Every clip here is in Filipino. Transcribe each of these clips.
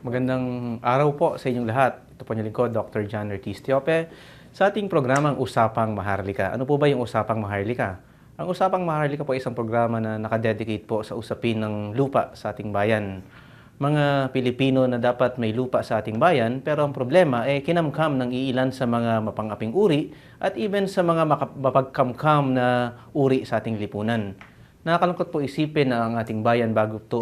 Magandang araw po sa inyong lahat. Ito po niyo lingkod, Dr. John Ortiz Tiope, sa ating programang Usapang Maharlika. Ano po ba yung Usapang Maharlika? Ang Usapang Maharlika po ay isang programa na nakadedicate po sa usapin ng lupa sa ating bayan. Mga Pilipino na dapat may lupa sa ating bayan, pero ang problema ay kinamkam ng iilan sa mga mapang-aping uri at even sa mga mapagkamkam na uri sa ating lipunan. Nakakalungkot po isipin na ang ating bayan bago ito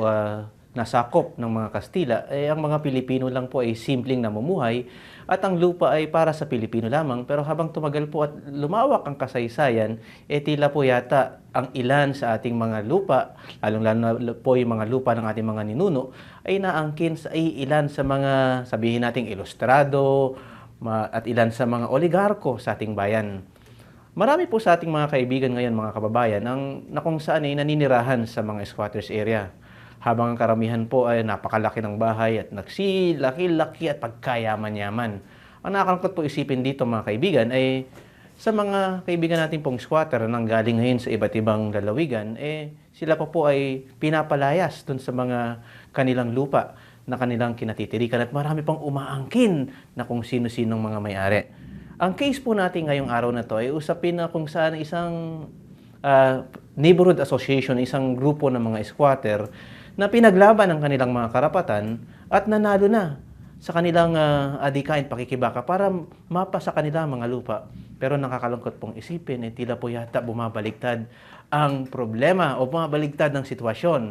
nasakop ng mga Kastila, ang mga Pilipino lang po ay simpleng namumuhay at ang lupa ay para sa Pilipino lamang. Pero habang tumagal po at lumawak ang kasaysayan, tila po yata ang ilan sa ating mga lupa, lalong-lalo na po yung mga lupa ng ating mga ninuno, ay naangkin sa ilan sa mga, sabihin nating ilustrado, at ilan sa mga oligarko sa ating bayan. Marami po sa ating mga kaibigan ngayon, mga kababayan, na kung saan ay naninirahan sa mga squatters area. Habang ang karamihan po ay napakalaki ng bahay at nagsilaki-laki at pagkayaman-yaman. Ang nakakalungkot po isipin dito, mga kaibigan, ay sa mga kaibigan natin pong squatter na nanggaling ngayon sa iba't ibang lalawigan, sila po ay pinapalayas dun sa mga kanilang lupa na kanilang kinatitirikan at marami pang umaangkin na kung sino-sinong mga may-ari. Ang case po natin ngayong araw na to ay usapin na kung saan isang neighborhood association, isang grupo ng mga squatter na pinaglaban ang kanilang mga karapatan at nanalo na sa kanilang adikain pakikibaka para mapa sa kanilang mga lupa. Pero nakakalungkot pong isipin, tila po yata bumabaliktad ang problema o bumabaliktad ng sitwasyon.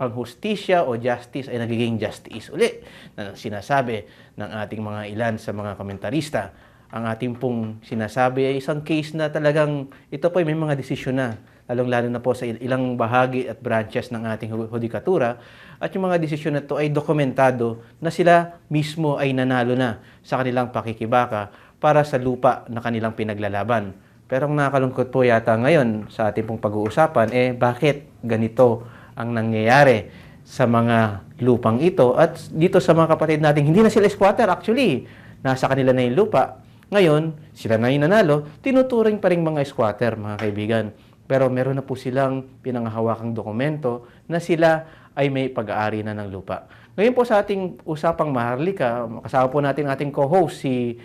Ang hustisya o justice ay nagiging justice uli na sinasabi ng ating mga ilan sa mga komentarista. Ang ating pong sinasabi ay isang case na talagang ito po ay may mga desisyon na, lalong-lalo na po sa ilang bahagi at branches ng ating hudikatura. At yung mga desisyon na ito ay dokumentado na sila mismo ay nanalo na sa kanilang pakikibaka para sa lupa na kanilang pinaglalaban. Pero ang nakakalungkot po yata ngayon sa ating pong pag-uusapan, bakit ganito ang nangyayari sa mga lupang ito at dito sa mga kapatid natin, hindi na sila squatter actually, nasa kanila na yung lupa. Ngayon, sila na yung nanalo, tinuturing pa rin mga squatter, mga kaibigan. Pero meron na po silang pinanghahawakang dokumento na sila ay may pag-aari na ng lupa. Ngayon po sa ating Usapang Maharlika, kasama po natin ating co-host, si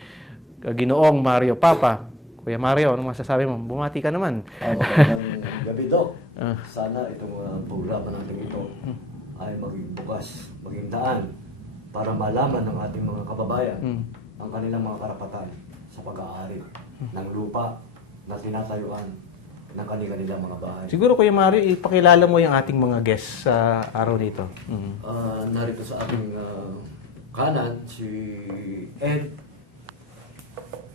Ginoong Mario Papa. Kuya Mario, anong masasabi mo? Bumati ka naman. Magandang gabi, Doc. Sana itong programa natin ito ay maging bukas, maging daan para malaman ng ating mga kababayan ang kanilang mga karapatan sa pag-aari ng lupa na tinatayuan ng kanilang mga bahay. Siguro, Kuya Mario, ipakilala mo yung ating mga guests sa araw nito. Narito sa ating kanan si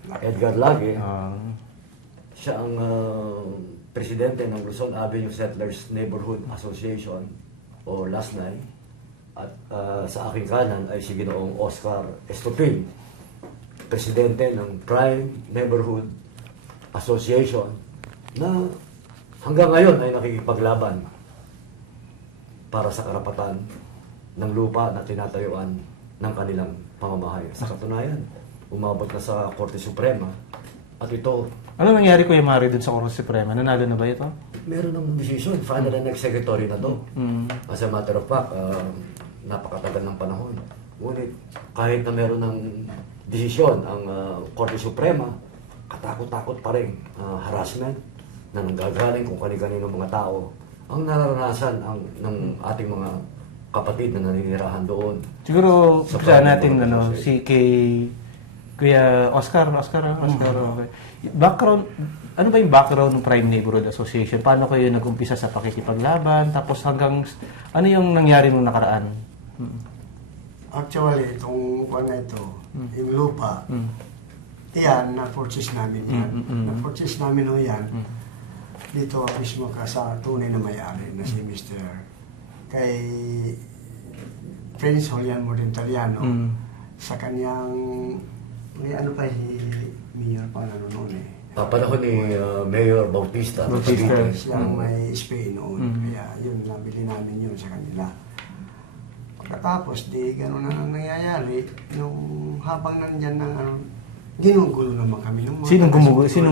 Edgar Lage. Siya ang presidente ng Luzon Avenue Settlers Neighborhood Association o LASNAY. At sa aking kanan ay si Ginoong Oscar Estopin, presidente ng Prime Neighborhood Association na hanggang ngayon ay nakikipaglaban para sa karapatan ng lupa na tinatayuan ng kanilang pamamahay. Sa katunayan, umabot na sa Korte Suprema at ito... Ano nangyari, Kuya Mario, dun sa Korte Suprema? Nanalo na ba ito? Meron ng decision. Final and executory na to. As a matter of fact, napakatagal ng panahon. Ngunit kahit na meron ng desisyon ang Korte Suprema, katakot-takot pa rin harassment na nanggagaling kung kani-kanino mga tao ang nararanasan ng ating mga kapatid na naninirahan doon. Siguro, umpisa natin si kay Kuya Oscar. Okay. Background, ano ba yung background ng Prime Neighborhood Association? Paano kayo nag-umpisa sa pakikipaglaban? Tapos hanggang, ano yung nangyari nung nakaraan? Actually, itong kuwan na ito, yung lupa, yan, na-purchase namin yan. Na-purchase namin o yan, dito mismo ka sa tunay na may-ari na si Mr. Kay Prince Julian Modentaliano, sa kanyang, may ano pa si Mayor pa na noon Panahon ni Mayor Bautista. Siyang may Spain noon, kaya yun, nabili namin yun sa kanila. Pagkatapos, di gano'n na ang nangyayari, nung habang nandyan ng ginugulo naman kami. Sinong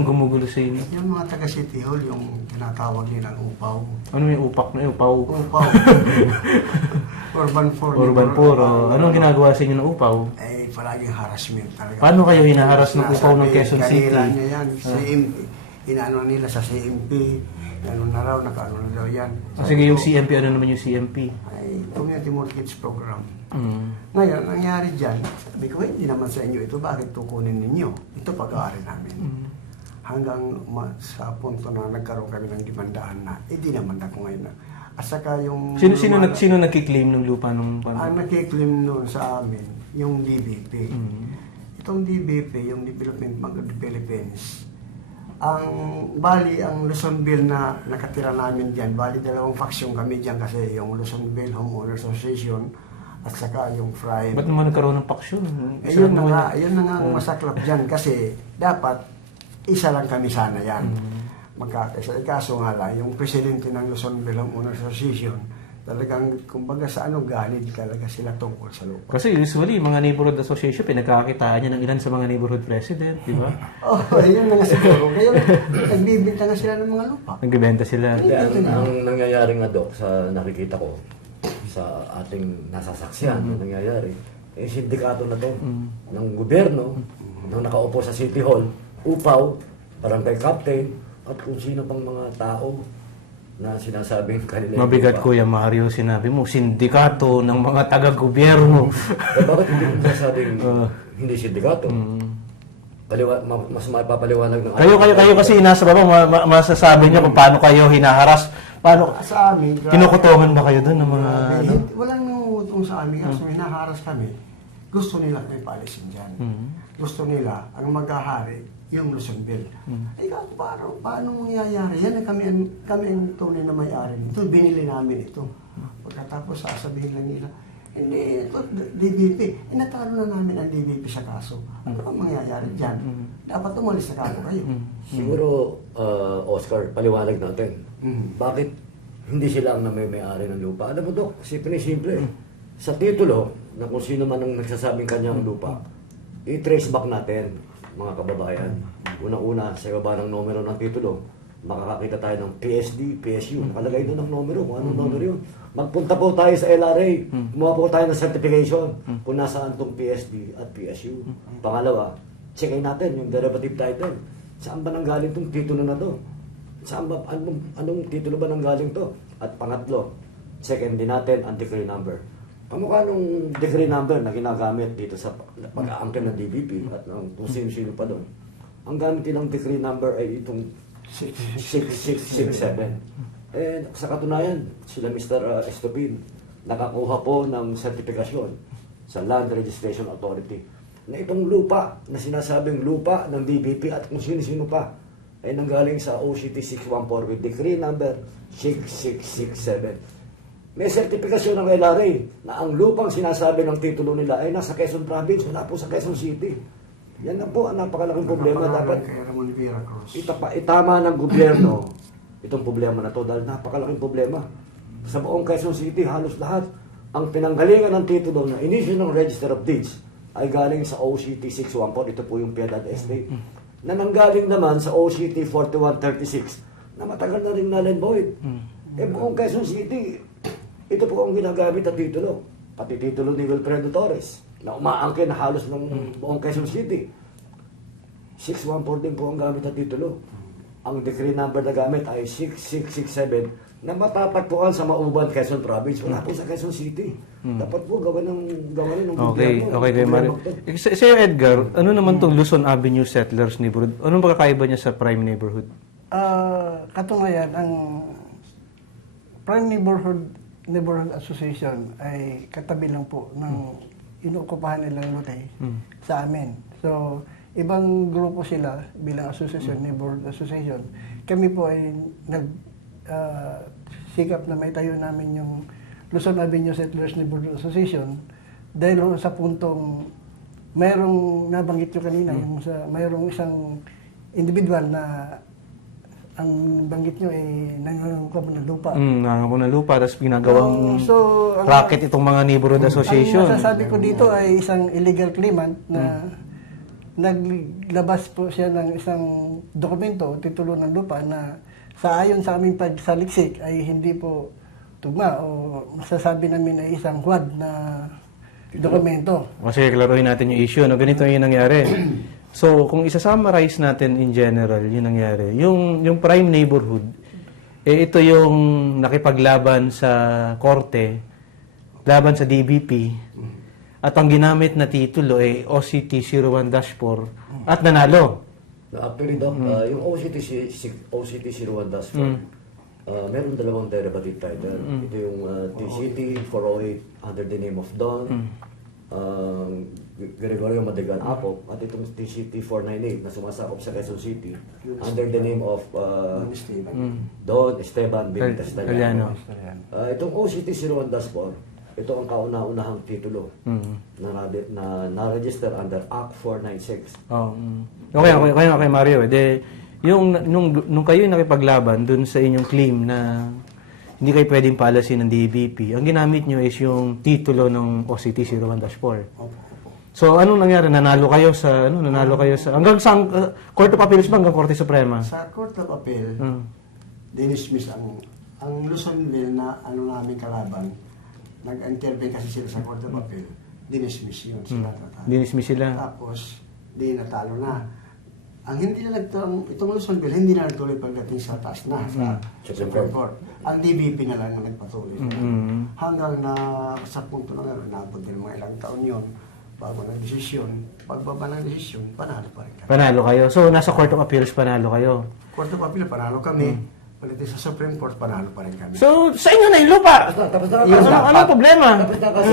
gumugulo sa inyo? Yung mga taga City Hall, yung tinatawag nilang upaw. Ano yung upak na upaw? Upaw. Urban 4. Urban 4. Anong ginagawa sa inyo ng upaw? Eh, palaging harassment talaga. Paano kayo hinaharas ng upaw ng Quezon City? Kanila niya yan, CMP. Inaano nila sa CMP. Ano na raw, nakaano na daw yan. Sige, yung CMP, ano naman yung CMP? Ay, Community Mortgage Program. Mm. Ngayon, nangyari dyan, sabi ko, hindi naman sa inyo ito, bakit tukunin ninyo? Ito pag-aari namin. Hanggang sa punto na nagkaroon kami ng demandahan na, hindi naman ako ngayon na. At saka yung... Sino nagki-claim ng lupa nung Ang nakiklaim noon sa amin, yung DBP. Itong DBP, yung Development Bank of the Philippines, ang Luzonville na nakatira namin dyan, bali dalawang faction kami dyan kasi yung Luzonville Homeowner Association at saka yung Friday. Ba't naman nagkaroon ng paksyon? Yun na nga ang masaklap dyan kasi dapat isa lang kami sana yan. Magkakaisa. Kaso nga lang, yung presidente ng Luzonville Homeowner Association, talagang, kumbaga sa ganid talaga sila tungkol sa lupa. Kasi usually, mga neighborhood association, pinagkakakitaan niya ng ilan sa mga neighborhood president, di ba? Yun na nga siguro. Kaya nagbibinta nga sila ng mga lupa. Nagbibenta sila. Ang nangyayari nga, Dok, sa nakikita ko, sa ating nasasaksihan, ang nangyayari, sindikato na to ng gobyerno, ng nakaupo sa City Hall, upaw, barangay captain, at kung sino pang mga tao na sinasabing kanila. Mabigat, Kuya Mario, sinabi mo, sindikato ng mga taga-gobyerno. Bakit hindi mo sinasabing hindi sindikato? Mas mapapaliwanag ng... Kayo kasi nasa baba, masasabi niyo kung paano kayo hinaharas. Paano, Sa amin, kinukutungan ba kayo doon ng mga... Walang nangungutong sa amin kasi hinaharas kami. Gusto nila may palisin dyan. Gusto nila, ang maghahari, yung Luzonville. Ay, paano mangyayari? Yan, kami ang tunay na may-ari nito. Binili namin ito. Pagkatapos, sasabihin lang nila, hindi, ito, DBP. Natalo na namin ang DBP sa kaso. Ano bang mangyayari dyan? Dapat umalis na kayo. Siguro, Oscar, paliwanag natin. Bakit hindi sila ang may-ari ng lupa? Alam mo, Dok, simple. Sa titulo, na kung sino man ang nagsasabing kanyang lupa, i-trace back natin, mga kababayan. Una-una, sa baba ng numero ng titulo, makakakita tayo ng PSD, PSU. Nakalagay doon ang numero, kung anong numero yun. Magpunta po tayo sa LRA, kumuha po tayo ng certification kung nasaan tong PSD at PSU. Pangalawa, checkin natin yung derivative title. Saan ba nanggaling tong titulo na to? Saan ba, anong titulo ba nanggaling to? At pangatlo, checkin din natin ang decree number. Kamukha nung decree number na ginagamit dito sa pag-aangkin ng DBP at kung sino-sino pa doon. Ang gamit ng decree number ay itong 6667. Sa katunayan, sila Mr. Estopin, nakakuha po ng sertifikasyon sa Land Registration Authority na itong lupa, na sinasabing lupa ng DBP at kung sino-sino pa, ay nanggaling sa OCT 614 with decree number 6667. May sertifikasyon ng LRA na ang lupang sinasabi ng titulo nila ay nasa Quezon Province, wala po sa Quezon City. Yan na po ang napakalaking problema. Dapat itama ng gobyerno itong problema na to dahil napakalaking problema. Sa buong Quezon City, halos lahat ang pinanggalingan ng titulo na inisyu ng Register of Deeds ay galing sa OCT 614. Ito po yung Piedad Estate. Na nanggaling naman sa OCT 4136 na matagal na rin null and void. Buong Quezon City, ito po ang ginagamit na titulo. Pati titulo ni Wilfredo Torres na umaangkin na halos ng buong Quezon City. 614 din po ang gamit na titulo. Ang decree number na gamit ay 6667 na matatagpuan sa Mauban, Quezon Province. Wala po sa Quezon City. Dapat po gawin ng Okay, Kuya Mario. Sa iyo, Edgar, ano naman itong Luzon Avenue Settlers Neighborhood? Anong pagkakaiba niya sa Prime Neighborhood? Katunayan, ang Prime Neighborhood Association ay katabi lang po ng inuokupahan nilang lote sa amin. So, ibang grupo sila bilang association, neighborhood association. Kami po ay sikap na may tayo namin yung Luzon Avenue Settlers Neighborhood Association dahil sa puntong mayroong nabanggit nyo kanina, yung mayroong isang individual na ang banggit nyo ay nangangako ng lupa. Nangangako ng lupa, tapos ginagawang ang racket itong mga neighborhood association. Ang masasabi ko dito ay isang illegal claimant na naglabas po siya ng isang dokumento, titulo ng lupa na sa ayon sa aming pagsaliksik ay hindi po tugma o masasabi namin ay isang quad na dokumento. Kasi klaruhin natin yung issue. No? Ganito yung nangyari. So, kung isa-summarize natin in general, yung nangyari. Yung prime neighborhood, ito yung nakipaglaban sa korte, laban sa DBP, at ang ginamit na titulo ay OCT 01-4 at nanalo. Actually, Doc, yung OCT 01-4, meron dalawang derivative title. Ito yung TCT 408 under the name of Don, Gregorio Madigan Apop, at itong TCT 498 na sumasakop sa Quezon City under the name of Don Esteban Benitez Tallano. Itong OCT 01-4, ito ang kauna-unahang titulo na na-register under Act 496. Okay, Mario. Nung kayo nakipaglaban dun sa inyong claim na hindi kayo pwedeng palasin ng DBP, ang ginamit nyo is yung titulo ng OCT 01-4. So, anong nangyari? Nanalo kayo sa hanggang sa Court of Appeals ba hanggang Korte Suprema? Sa Court of Appeal, dinismiss ang Luzonville na namin kalaban. Nag-intervene kasi sila sa Court of Appeal, dinismiss yun sila. Dinismiss sila. Tapos, di natalo na. Ang hindi na itong Luzonville, hindi na nagtuloy pagdating sa taas na, sa Supreme Court. Ang DBP na lang ang nagpatuloy. Hanggang na sa punto na nga, nabot din mga ilang taon yun, bago ng desisyon, pagbaba ng desisyon, panalo pa rin kami. Panalo kayo. So, nasa Court of Appeals, panalo kayo. Court of Appeal, panalo kami. Pagdating sa Supreme Court, panalo pa rin kami. So, sa inyo na yung lupa! Tapos na Anong problema? Tapos na kaso.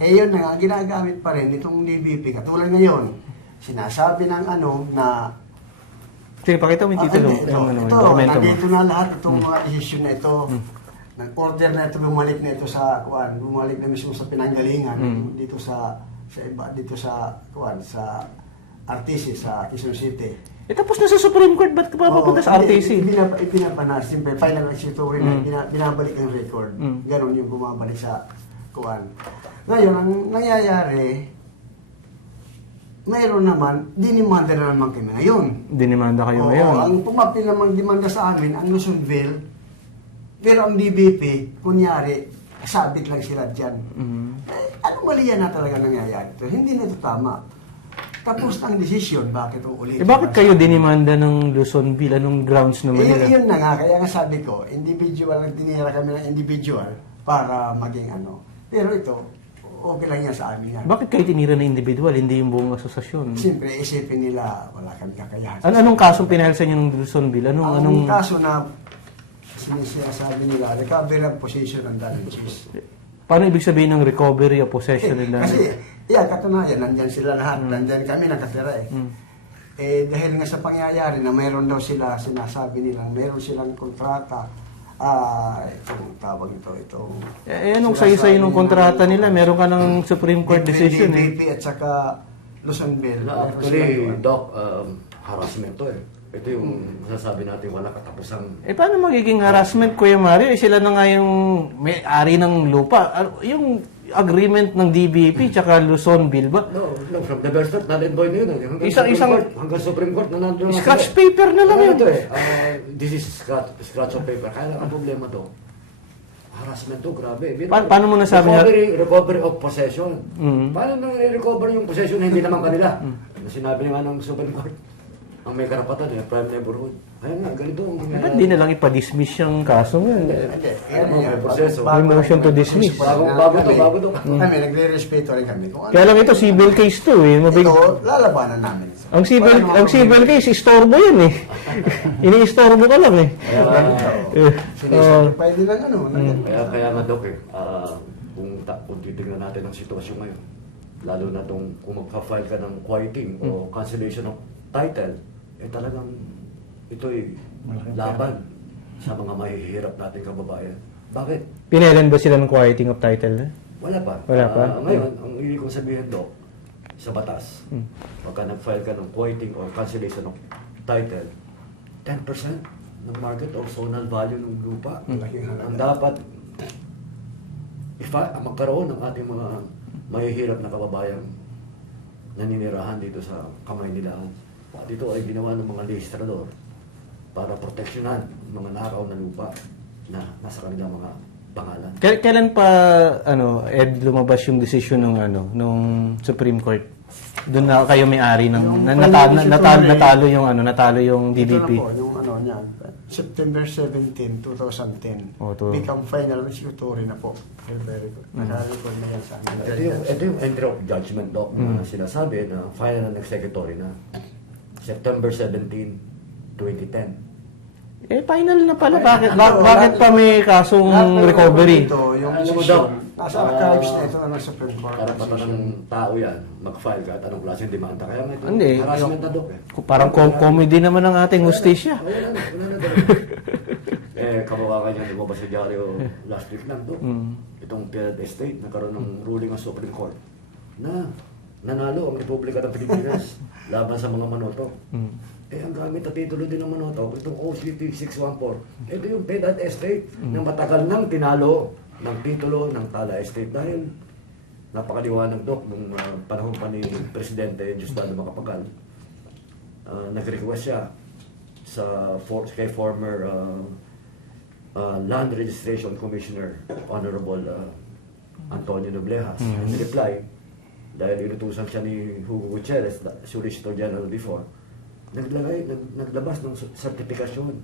Yun na nga, ginagamit pa rin itong DBP. Katulad ngayon, sinasabi ng na Sige, pakita mo yung titulo. nandito na lahat itong mga desisyon na ito. Nag-order na ito, bumalik na ito sa bumalik na mismo sa pinanggalingan dito sa RTC sa Quezon City. Tapos na sa Supreme Court, ba't ka pa papunta sa RTC? Ipinapanas, simple, final executory na binabalik ang record. Ganon yung bumabalik sa Ngayon, ang nangyayari, mayroon naman, dinimanda na naman kami ngayon. Dinimanda kayo ngayon? Ang pumapil namang demanda sa amin, ang Luzonville, pero ang DBP, kunyari, sabit lang sila dyan. Anong mali yan na talaga nangyayari ito? Hindi na ito tama. Tapos ang desisyon, bakit ang ulit? Bakit kayo dinimanda ng Luzonville? Anong grounds naman nila? Yun na nga, kaya nga sabi ko, individual, tinira kami ng individual para maging Pero ito, okay lang yan sa amin yan. Bakit kayo tinira na individual, hindi yung buong asosasyon? Siyempre, isipin nila, wala kami kakayahan. Anong kasong pinahal sa inyo ng Luzonville? Ang kaso na sinasabi nila, recovery of possession ng damages. Paano ibig sabihin ng recovery of possession nila? Kasi, katunayan, nandyan sila lahat, nandyan kami nakatira dahil nga sa pangyayari na mayroon daw sila, sinasabi nila, mayroon silang kontrata, itong tawag itong... anong sayo-sayo ng kontrata nila? Meron ka ng Supreme Court decision DBP at saka Luzonville. Actually, Doc, harassment to Ito yung masasabi natin wala katapusang... Paano magiging harassment, Kuya Mario? Sila na nga yung may-ari ng lupa. Yung agreement ng DBP tsaka Luzonville ba? No, from the very start, null and void na yun. Hanggang Supreme Court na nandun. Scratch paper na lang yun. This is scratch of paper. Kaya lang ang problema to. Harassment to, grabe. Paano mo nasabi na? Recovery of possession. Paano nang recover yung possession na hindi naman kanila? Sinabi nga ng Supreme Court. Ang may karapatan prime neighborhood. Kaya nga, ganito. Ba't di na lang ipa-dismiss yung kaso nga? May proseso. May motion to dismiss. Bago to. Kami, nagre-respeto rin kami. Kaya lang ito, civil case to Ito, lalabanan namin. Ang civil case, istorbo yun Ini-istorbo ka lang Pwede lang Kaya nga, Doc, kung titignan natin ang sitwasyon ngayon, lalo na kung magka-file ka ng quieting o cancellation of title, talagang ito'y laban sa mga mahihirap nating kababayan. Bakit? Pinailan ba sila ng quieting of title? Wala pa. Ngayon, ang ibig kong sabihin, Doc, sa batas, pagka nag-file ka ng quieting or cancellation of title, 10% ng market or zonal value ng lupa ang dapat magkaroon ng ating mga mahihirap na kababayan naninirahan dito sa kamay nilaan. At ito ay ginawa ng mga legislador para proteksyonan mga nakaw na lupa na nasa kanilang mga pangalan. Kailan pa Ed lumabas yung decision nung Supreme Court? Doon na kayo may-ari ng Yung natalo yung DBP. Ito na po, yung niyan. September 17, 2010. Oh, to. Become final executory na po. Very good. Nakarecord na yan sa amin. Ito yung entry of judgment, Doc, na sinasabi na final and executory na September 17, 2010. Final na pala. Bakit pa may kasong recovery? Ito, yung Alam mo, decision. Doc, Nasa archives na ito na ng Supreme Court. Karapatan ng tao yan, mag-file ka at anong klaseng demanda. Kaya may Hindi. harassment na, Doc. Parang comedy naman ang ating hustisya. Wala na, Doc. Kabawakan niya, lumabas sa dyaryo last week lang, Doc. Itong Piedad Estate, nagkaroon ng ruling ng Supreme Court na nanalo ang Republika ng Pilipinas laban sa mga manoto. Ang gamit na titulo din ng manoto, itong OCT 614. Ito yung Piedad Estate na matagal nang tinalo ng titulo ng Tala Estate dahil napakaliwanag, Doc, nung panahon pa ni Presidente Diosdado Macapagal. Nag-request siya kay former Land Registration Commissioner, Honorable Antonio Noblejas. In reply, dahil inutusan siya ni Hugo Gutierrez, Solicitor General before, naglabas ng sertifikasyon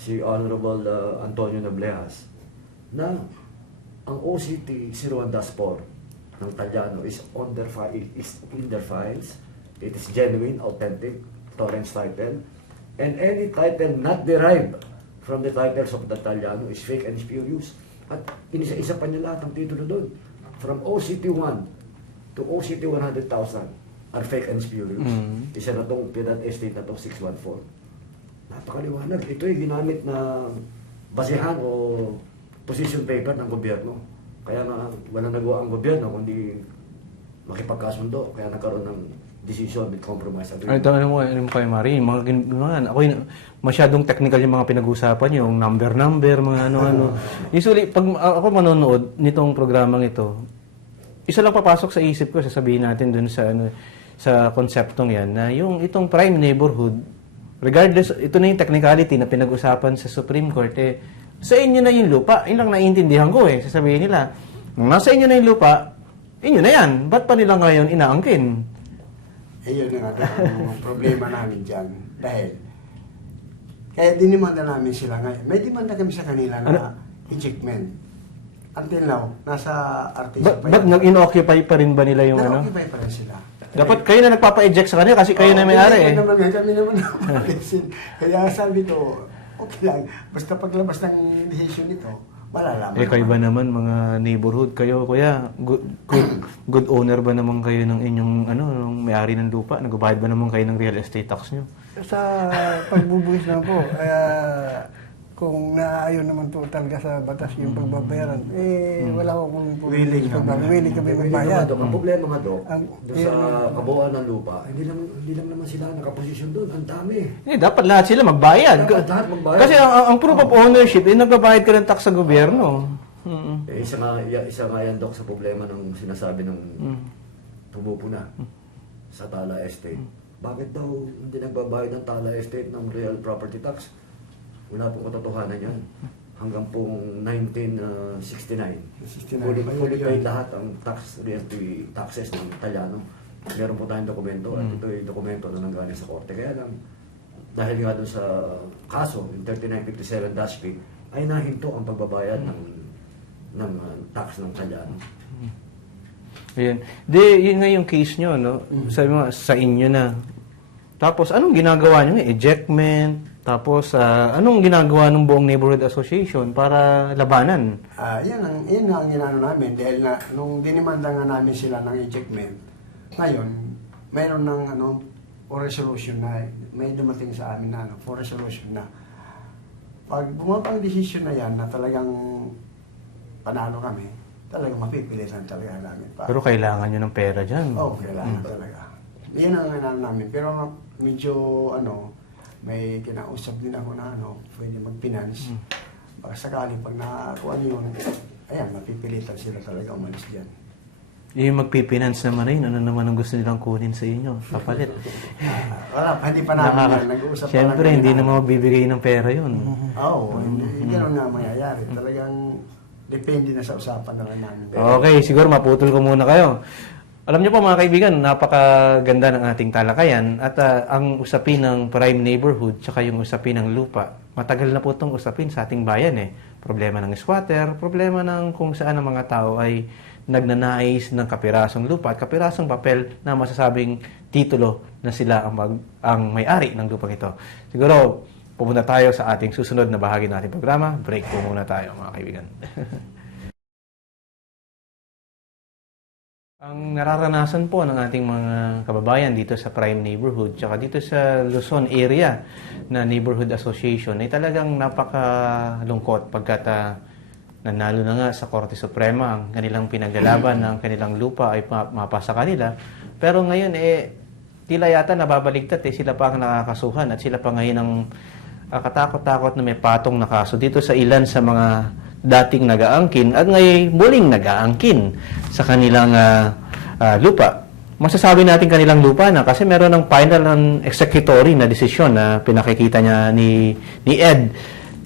si Honorable Antonio Noblejas na ang OCT 01-4 ng Talyano is in their files. It is genuine, authentic, Torrens title, and any title not derived from the titles of the Talyano is fake and spurious. At inisa-isa pa niya lahat ng titulo doon. From OCT 1 to OCT 100,000 are fake and spurious. Isa na itong Piedad Estate na itong 614. Napakaliwanag. Ito ay ginamit na basehan o position paper ng gobyerno. Kaya nga walang nagawa ang gobyerno kundi makipagkasundo. Kaya nagkaroon ng decision with compromise agreement. Ano mo kayo, Mari? Masyadong technical yung mga pinag-uusapan, yung number, mga ano-ano. Usually, pag ako manonood nitong programang ito, isa lang papasok sa isip ko, sasabihin natin dun sa konseptong yan, na yung itong prime neighborhood, regardless, ito na yung technicality na pinag-usapan sa Supreme Court, sa inyo na yung lupa. Yun lang naiintindihan ko sasabihin nila, nung nasa inyo na yung lupa, inyo na yan. Ba't pa nila ngayon inaangkin? Yun na nga ang problema namin dyan. Dahil, kaya dinimanda namin sila ngayon. May demanda kami sa kanila na ejectment. Until now, nasa artista pa Ba't in-occupy pa rin ba nila yung Na-occupy pa rin sila. Dapat kayo na nagpapa-eject sa kanila kasi kayo na may-ari Kami naman naman. Kaya sabi ko, okay lang. Basta paglabas ng decision nito, malalaman. kayo ba naman mga neighborhood? Kayo, kuya, good owner ba naman kayo ng inyong ng may-ari ng lupa? Nagbabayad ba naman kayo ng real estate tax nyo? Sa pagbubuhis lang po, kung naaayon naman po talaga sa batas yung pagbabayaran, wala ko kung Willing kami magbayad. Ang problema nga, Doc, Ang- doon sa kabuuan ng lupa, hindi lang naman sila nakaposisyon doon. Ang dami. Dapat lahat sila magbayad. Dapat lahat magbayad. Kasi ang proof of ownership, nagbabayad ka ng tax sa gobyerno. Isa nga yan, Doc, sa problema ng sinasabi ng tumupo na sa Tala Estate. Bakit daw hindi nagbabayad ng Tala Estate ng real property tax? Wala pong katotohanan yan. Hanggang pong 1969. Fully paid lahat ang realty taxes ng Talyano. Meron po tayong dokumento at ito yung dokumento na nanggaling sa korte. Kaya lang, dahil nga doon sa kaso, yung 3957-P, ay nahinto ang pagbabayad ng tax ng Talyano. Ayan. Yun nga yung case nyo, no? Sabi mo, sa inyo na. Tapos, anong ginagawa nyo? Ejectment? Tapos, anong ginagawa ng buong neighborhood association para labanan? Yan ang ginano namin dahil nung dinimanda nga namin sila ng ejectment, ngayon, mayroon ng for resolution na may dumating sa amin na for resolution na pag bumabang decision na yan na talagang panalo kami, talagang mapipilitan talaga namin. Pero kailangan nyo ng pera dyan. Oo, kailangan talaga. Yan ang ginano namin. Pero medyo may kinausap din ako na pwede mag-finance. Baka sakali pag nakakuha niyo yun, ayan, mapipilitan sila talaga umalis dyan. Yung magpipinance naman rin, ano naman ang gusto nilang kunin sa inyo? Kapalit. Wala, hindi pa namin yan. Nag-uusap pa Siyempre, lang hindi kami naman mabibigay ng pera yun. Oo, hindi gano'n nga mangyayari. Talagang depende na sa usapan na namin. Okay, siguro maputol ko muna kayo. Alam niyo po mga kaibigan, napakaganda ng ating talakayan at ang usapin ng prime neighborhood tsaka yung usapin ng lupa, matagal na po itong usapin sa ating bayan eh. Problema ng squatter, problema ng kung saan ang mga tao ay nagnanais ng kapirasong lupa at kapirasong papel na masasabing titulo na sila ang may-ari ng lupang ito. Siguro, pupunta tayo sa ating susunod na bahagi ng ating programa. Break po muna tayo mga kaibigan. Ang nararanasan po ng ating mga kababayan dito sa Prime Neighborhood tsaka dito sa Luzon area na Neighborhood Association ay talagang napakalungkot pagkat nanalo na nga sa Korte Suprema ang kanilang pinaglalaban ng kanilang lupa ay mapasa kanila. Pero ngayon tila yata nababaligtad sila pa ang nakakasuhan at sila pa ngayon ang katakot-takot na may patong na kaso dito sa ilan sa mga dating nag-aangkin at ngayon muling nag-aangkin sa kanilang lupa. Masasabi natin kanilang lupa na kasi meron ng final and executory na desisyon na pinakikita niya ni Ed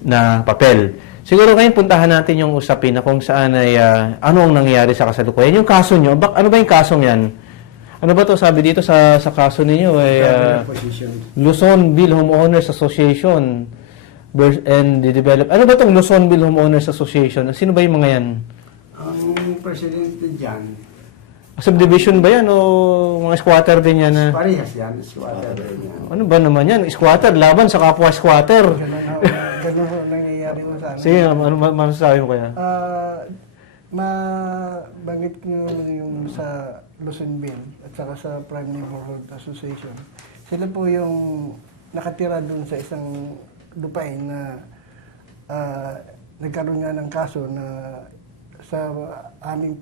na papel. Siguro ngayon puntahan natin yung usapin na kung saan ay ano ang nangyayari sa kasalukuyan. Yung kaso nyo, ano ba yung kasong yan? Ano ba to sabi dito sa kaso ninyo ay Luzon Homeowners Association and the develop. Ano ba tong Luzon Homeowners Association? Sino ba yung mga yan? Ang presidente dyan, Subdivision ba yan o mga squatter din yan? parehas yan, squatter din yan. Ano ba naman yan? Squatter, laban sa kapwa squatter. Ganun ho nangyayari ho sa amin. Sige, ano masasabi mo kaya? Mabanggit ko yung sa Luzonville at saka sa Prime Neighborhood Association. Sila po yung nakatira doon sa isang lupain na nagkaroon nga ng kaso na sa aming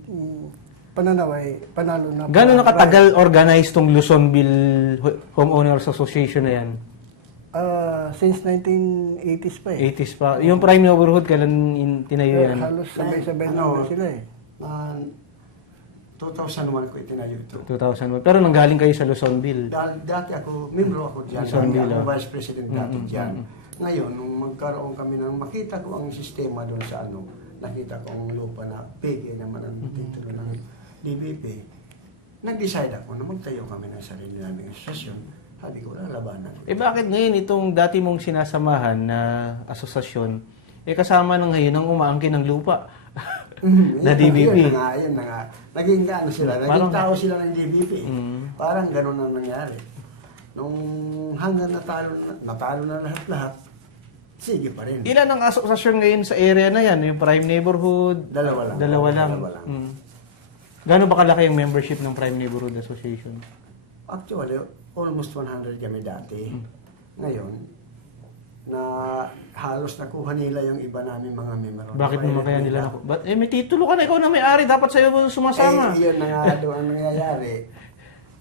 pananaw ay panalo na. Gano'n nakatagal organized tong Luzonville Homeowners Association na yan? Since 1980s pa eh. 80s pa. Yung Prime Neighborhood, kailan tinayo yan? Halos sabay-sabay na sila eh. 2001 ko itinayo ito. 2001. Pero nanggaling kayo sa Luzonville. Dati ako, membro ako dyan. Luzonville, Ako vice president dati dyan. Ngayon, nung magkaroon kami ng, makita ko ang sistema doon sa nakita ko ang lupa na peke naman ang titulo ng DBP. Nag-decide ako na magtayo kami ng sarili naming asosasyon. Sabi ko, lalabanan. Bakit ngayon itong dati mong sinasamahan na asosasyon, kasama na ngayon ang umaangkin ng lupa na DBP? Yun na nga. Naging gaano sila. Naging tao sila ng DBP. Parang ganun ang nangyari. Nung hanggang natalo na lahat-lahat, sige pa rin. Ilan ang asosasyon ngayon sa area na yan? Yung Prime Neighborhood? Dalawa lang. Dalawa lang. Gano'n ba kalaki yung membership ng Prime Neighborhood Association? Actually, almost 100 kami dati. Ngayon, na halos nakuha nila yung iba namin mga member. Bakit naman kaya nila may titulo ka na, ikaw na may-ari, dapat sa'yo sumasama. Yun na nga doon ang nangyayari.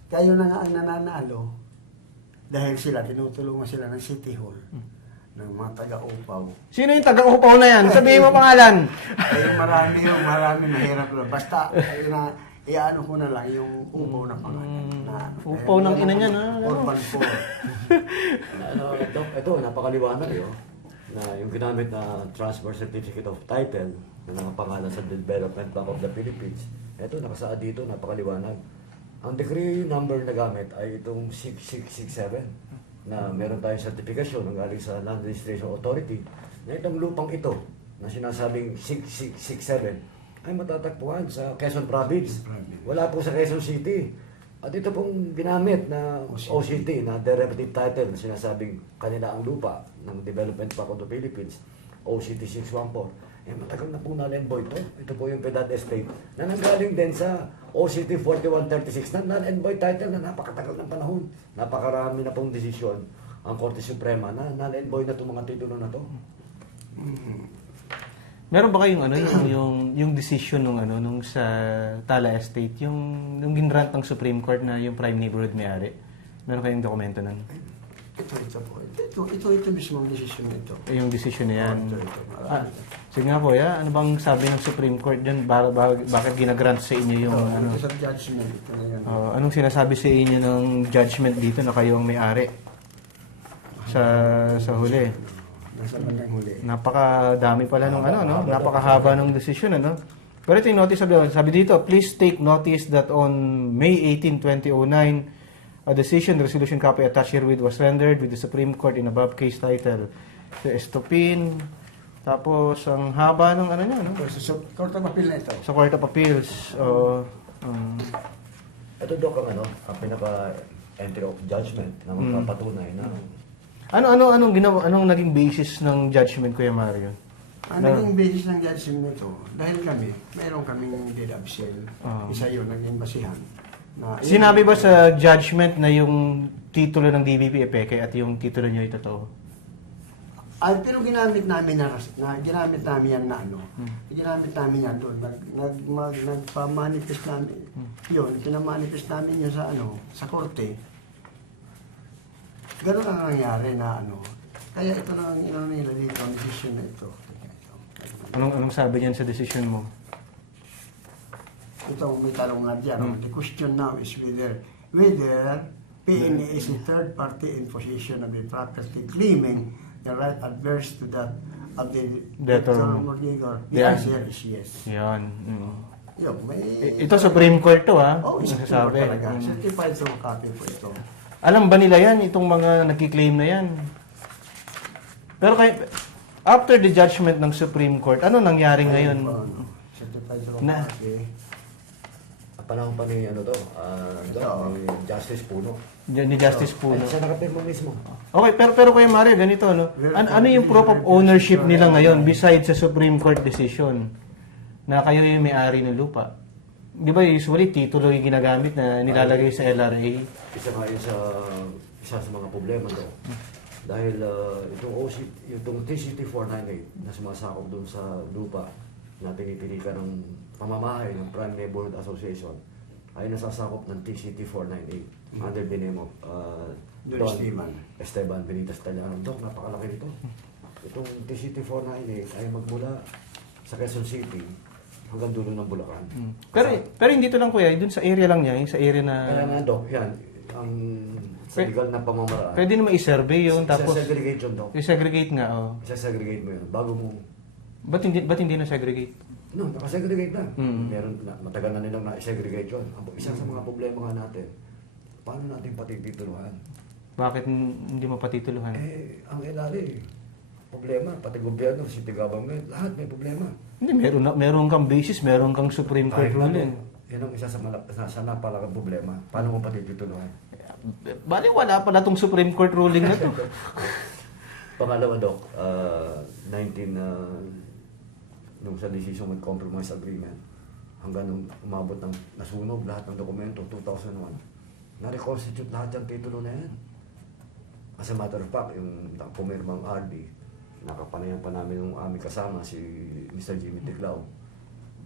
Kayo na nga ang nananalo dahil tinutulungan sila ng City Hall, ng mga taga-upaw. Sino yung taga-upaw na yan? Sabihin mo pangalan. Marami mahirap lang. Basta, iano ko na lang yung upaw na pangalan. Upaw ng ina niya, Urban Poor. Ito, napakaliwanag na yung ginamit na Transfer Certificate of Title na nakapangalan sa Development Bank of the Philippines. Ito, nakasaad dito, napakaliwanag. Ang decree number na gamit ay itong 6667 na meron tayong sertifikasyon ng galing sa Land Registration Authority na itong lupang ito na sinasabing 6667 ay matatagpuan sa Quezon Province. Wala po sa Quezon City. At ito pong ginamit na OCT na derivative title na sinasabing kanila ang lupa ng Development Bank of the Philippines, OCT 614. Matagal na po null-and-void ito. Ito po yung Pedad Estate na nanggaling din sa OCT 4136 na null-and-void title na napakatagal ng panahon. Napakarami na pong desisyon ang Korte Suprema na null-and-void na itong mga titulo na ito. Meron ba kayong yung decision nung sa Tala Estate, yung ginrant ng Supreme Court na yung Prime Neighborhood may-ari? Meron kayong dokumento nun? Ito po. Ito mismo ang desisyon nito. Yung decision na yan. Ito. Sige nga po, ano bang sabi ng Supreme Court dyan? Bakit ginagrant sa inyo yung Ito sa judgment. Ito na yan. anong sinasabi sa inyo ng judgment dito na kayo ang may-ari sa huli? Sa bandang huli. Napakadami pala nung ano, no? Napakahaba ng desisyon, ano? Pero ito yung notice sabi dito, please take notice that on May 18, 2009, a decision, resolution copy attached herewith was rendered with the Supreme Court in above case title. So, Estopin, tapos ang haba ng ano niya, no? So, Court of Appeal na ito. Sa Court of Appeals. Ito, Doc, ang pinaka-entry of judgment na magpapatunay na Anong naging basis ng judgment, Kuya Mario? Ang naging basis ng judgment nito, dahil meron kaming deed absent. Isa yun, naging basihan. Na, Sinabi ba sa judgment na yung titulo ng DBP epeke at yung titulo niyo ay totoo? Pero ginamit namin ginamit namin yan na ginamit namin yan doon. Nagpa-manifest namin. Yun, pinamanifest namin yun sa korte. Ganun ang nangyari na Kaya ito na ang nila dito, ang decision na ito. Anong sabi niyan sa decision mo? Ito, may talong nga dyan. The question now is whether PNA is a third party in possession of the property claiming the right adverse to that of the Debtor. The answer is yes. Yan. Yun, may... Ito Supreme Court to, ha? Oh, isa Nasasabi. talaga. Certified sa copy po ito. Alam ba nila yan, itong mga nagkiklaim na yan? Pero after the judgment ng Supreme Court, ano nangyari ngayon? Certified sa Na- copy. panahon pa ni ni Justice Puno. Ni Justice Puno. Ay, siya nakapirma mismo. Okay, pero Kuya Mario, ganito, no? Ano yung proof of ownership nila ngayon besides sa Supreme Court decision na kayo yung may-ari ng lupa? Di ba usually titulo yung ginagamit na nilalagay sa LRA? Isa nga yun isa sa mga problema to. Dahil itong TCT 498 na sumasakop doon sa lupa na pinipilikan ng pamamahay ng Prime Neighborhood Association ay nasasakop ng TCT 498 under the name of Don Esteban Benitez Tallano. Dok, napakalaki nito. Itong TCT 498 ay magmula sa Quezon City hanggang dulo ng Bulacan. Pero hindi to lang, Kuya, dun sa area lang niya, yung sa area na... Kaya nga, Dok, yan, ang sa legal na pamamaraan. Pwede naman i-survey yun, tapos... Isa-segregate yun, Dok. I-segregate nga, oh. Isa-segregate mo yun. Bago mo... Ba't hindi na-segregate? No, nakasegregate na. Meron na, matagal na nilang na-segregate yun. Isa sa mga problema nga natin, paano natin patitituluhan? Bakit hindi mo patituluhan? Ang LRA, problema, pati gobyerno, city government, lahat may problema. Hindi, meron kang basis, meron kang Supreme Court ruling. Yan ang isa sa napalaking problema. Paano mo patitituluhan? Bali, wala pala tong Supreme Court ruling na to. Pangalawa, Dok, nung sa decision with compromise agreement, hanggang nung umabot ng nasunog lahat ng dokumento, 2001, na-reconstitute lahat yung titulo na yan. As a matter of fact, yung pumirmang RD, nakapanayan pa namin yung aming kasama, si Mr. Jimmy Tiglao,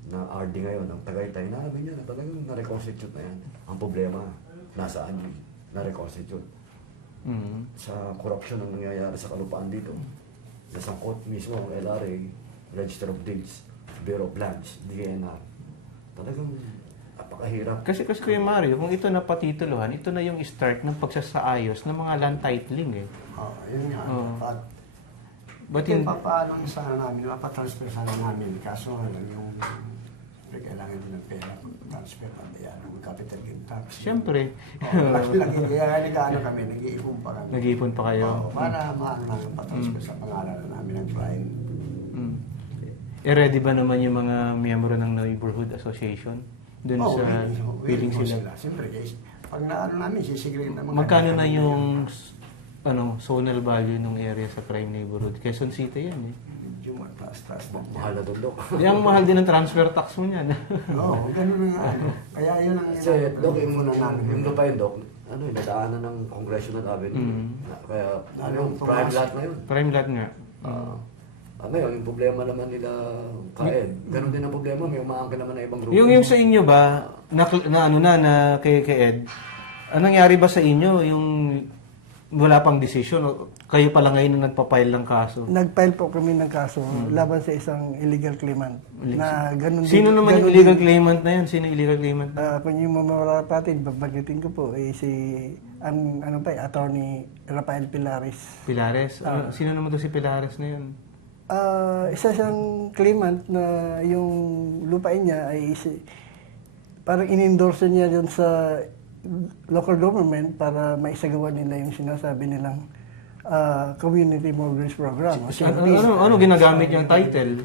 na RD ngayon, ang Tagaytay, namin yan, talagang na-reconstitute na yan. Ang problema, nasaan yun, na-reconstitute. Sa corruption ang nangyayari sa kalupaan dito, nasangkot mismo ang LRA, Register of Deeds, Bureau of Lands, DNR. Talagang napakahirap. Kasi Kuya Mario, kung ito na patituluhan, ito na yung start ng pagsasaayos ng mga land titling eh. Yun nga. Ba't Kaya papaano sana namin, mapatransfer sana namin. Kaso yung kailangan din ng pera, transfer pa ng capital gain tax. Siyempre. Kaya kami, nag-iipon pa kami. Nag-iipon pa kayo? Para patransfer sa pangalan namin ng client. Ready ba naman yung mga miyembro ng Neighborhood Association? Doon sa feeling sila? Siyempre, guys. Pag namin, sisigrin na mga... Magkano na yung zonal value ng area sa Prime Neighborhood? Quezon City yan eh. Medyo mataas-taas na. Mahal na doon, Dok. Yung mahal din ng transfer tax mo niyan. Oo, ganun na nga. Kaya yun ang Kasi, Dok, muna namin. yung lupa yun, Dok, nadaanan ng Congressional Avenue. Kaya, prime lot na yun. Prime lot nga. Ngayon, yung problema naman nila Kaed, ganun din ang problema, may umaangkin naman na ibang grupo. Yung sa inyo ba, na kay Ed, anong nangyari ba sa inyo yung wala pang decision? Kayo pala ngayon na nagpa-file ng kaso? Nag-file po kami ng kaso laban sa isang illegal claimant. Na ganun Sino naman yung illegal claimant na yan? Sino yung illegal claimant? Kung yung mamarapatin, babanggitin ko po, si ang attorney Rafael Pilares. Pilares? Sino naman to si Pilares na yun? Isa siyang claimant na yung lupain niya ay parang in-endorse niya dun sa local government para maisagawa nila yung sinasabi nilang community mortgage program. Ano ginagamit yung title?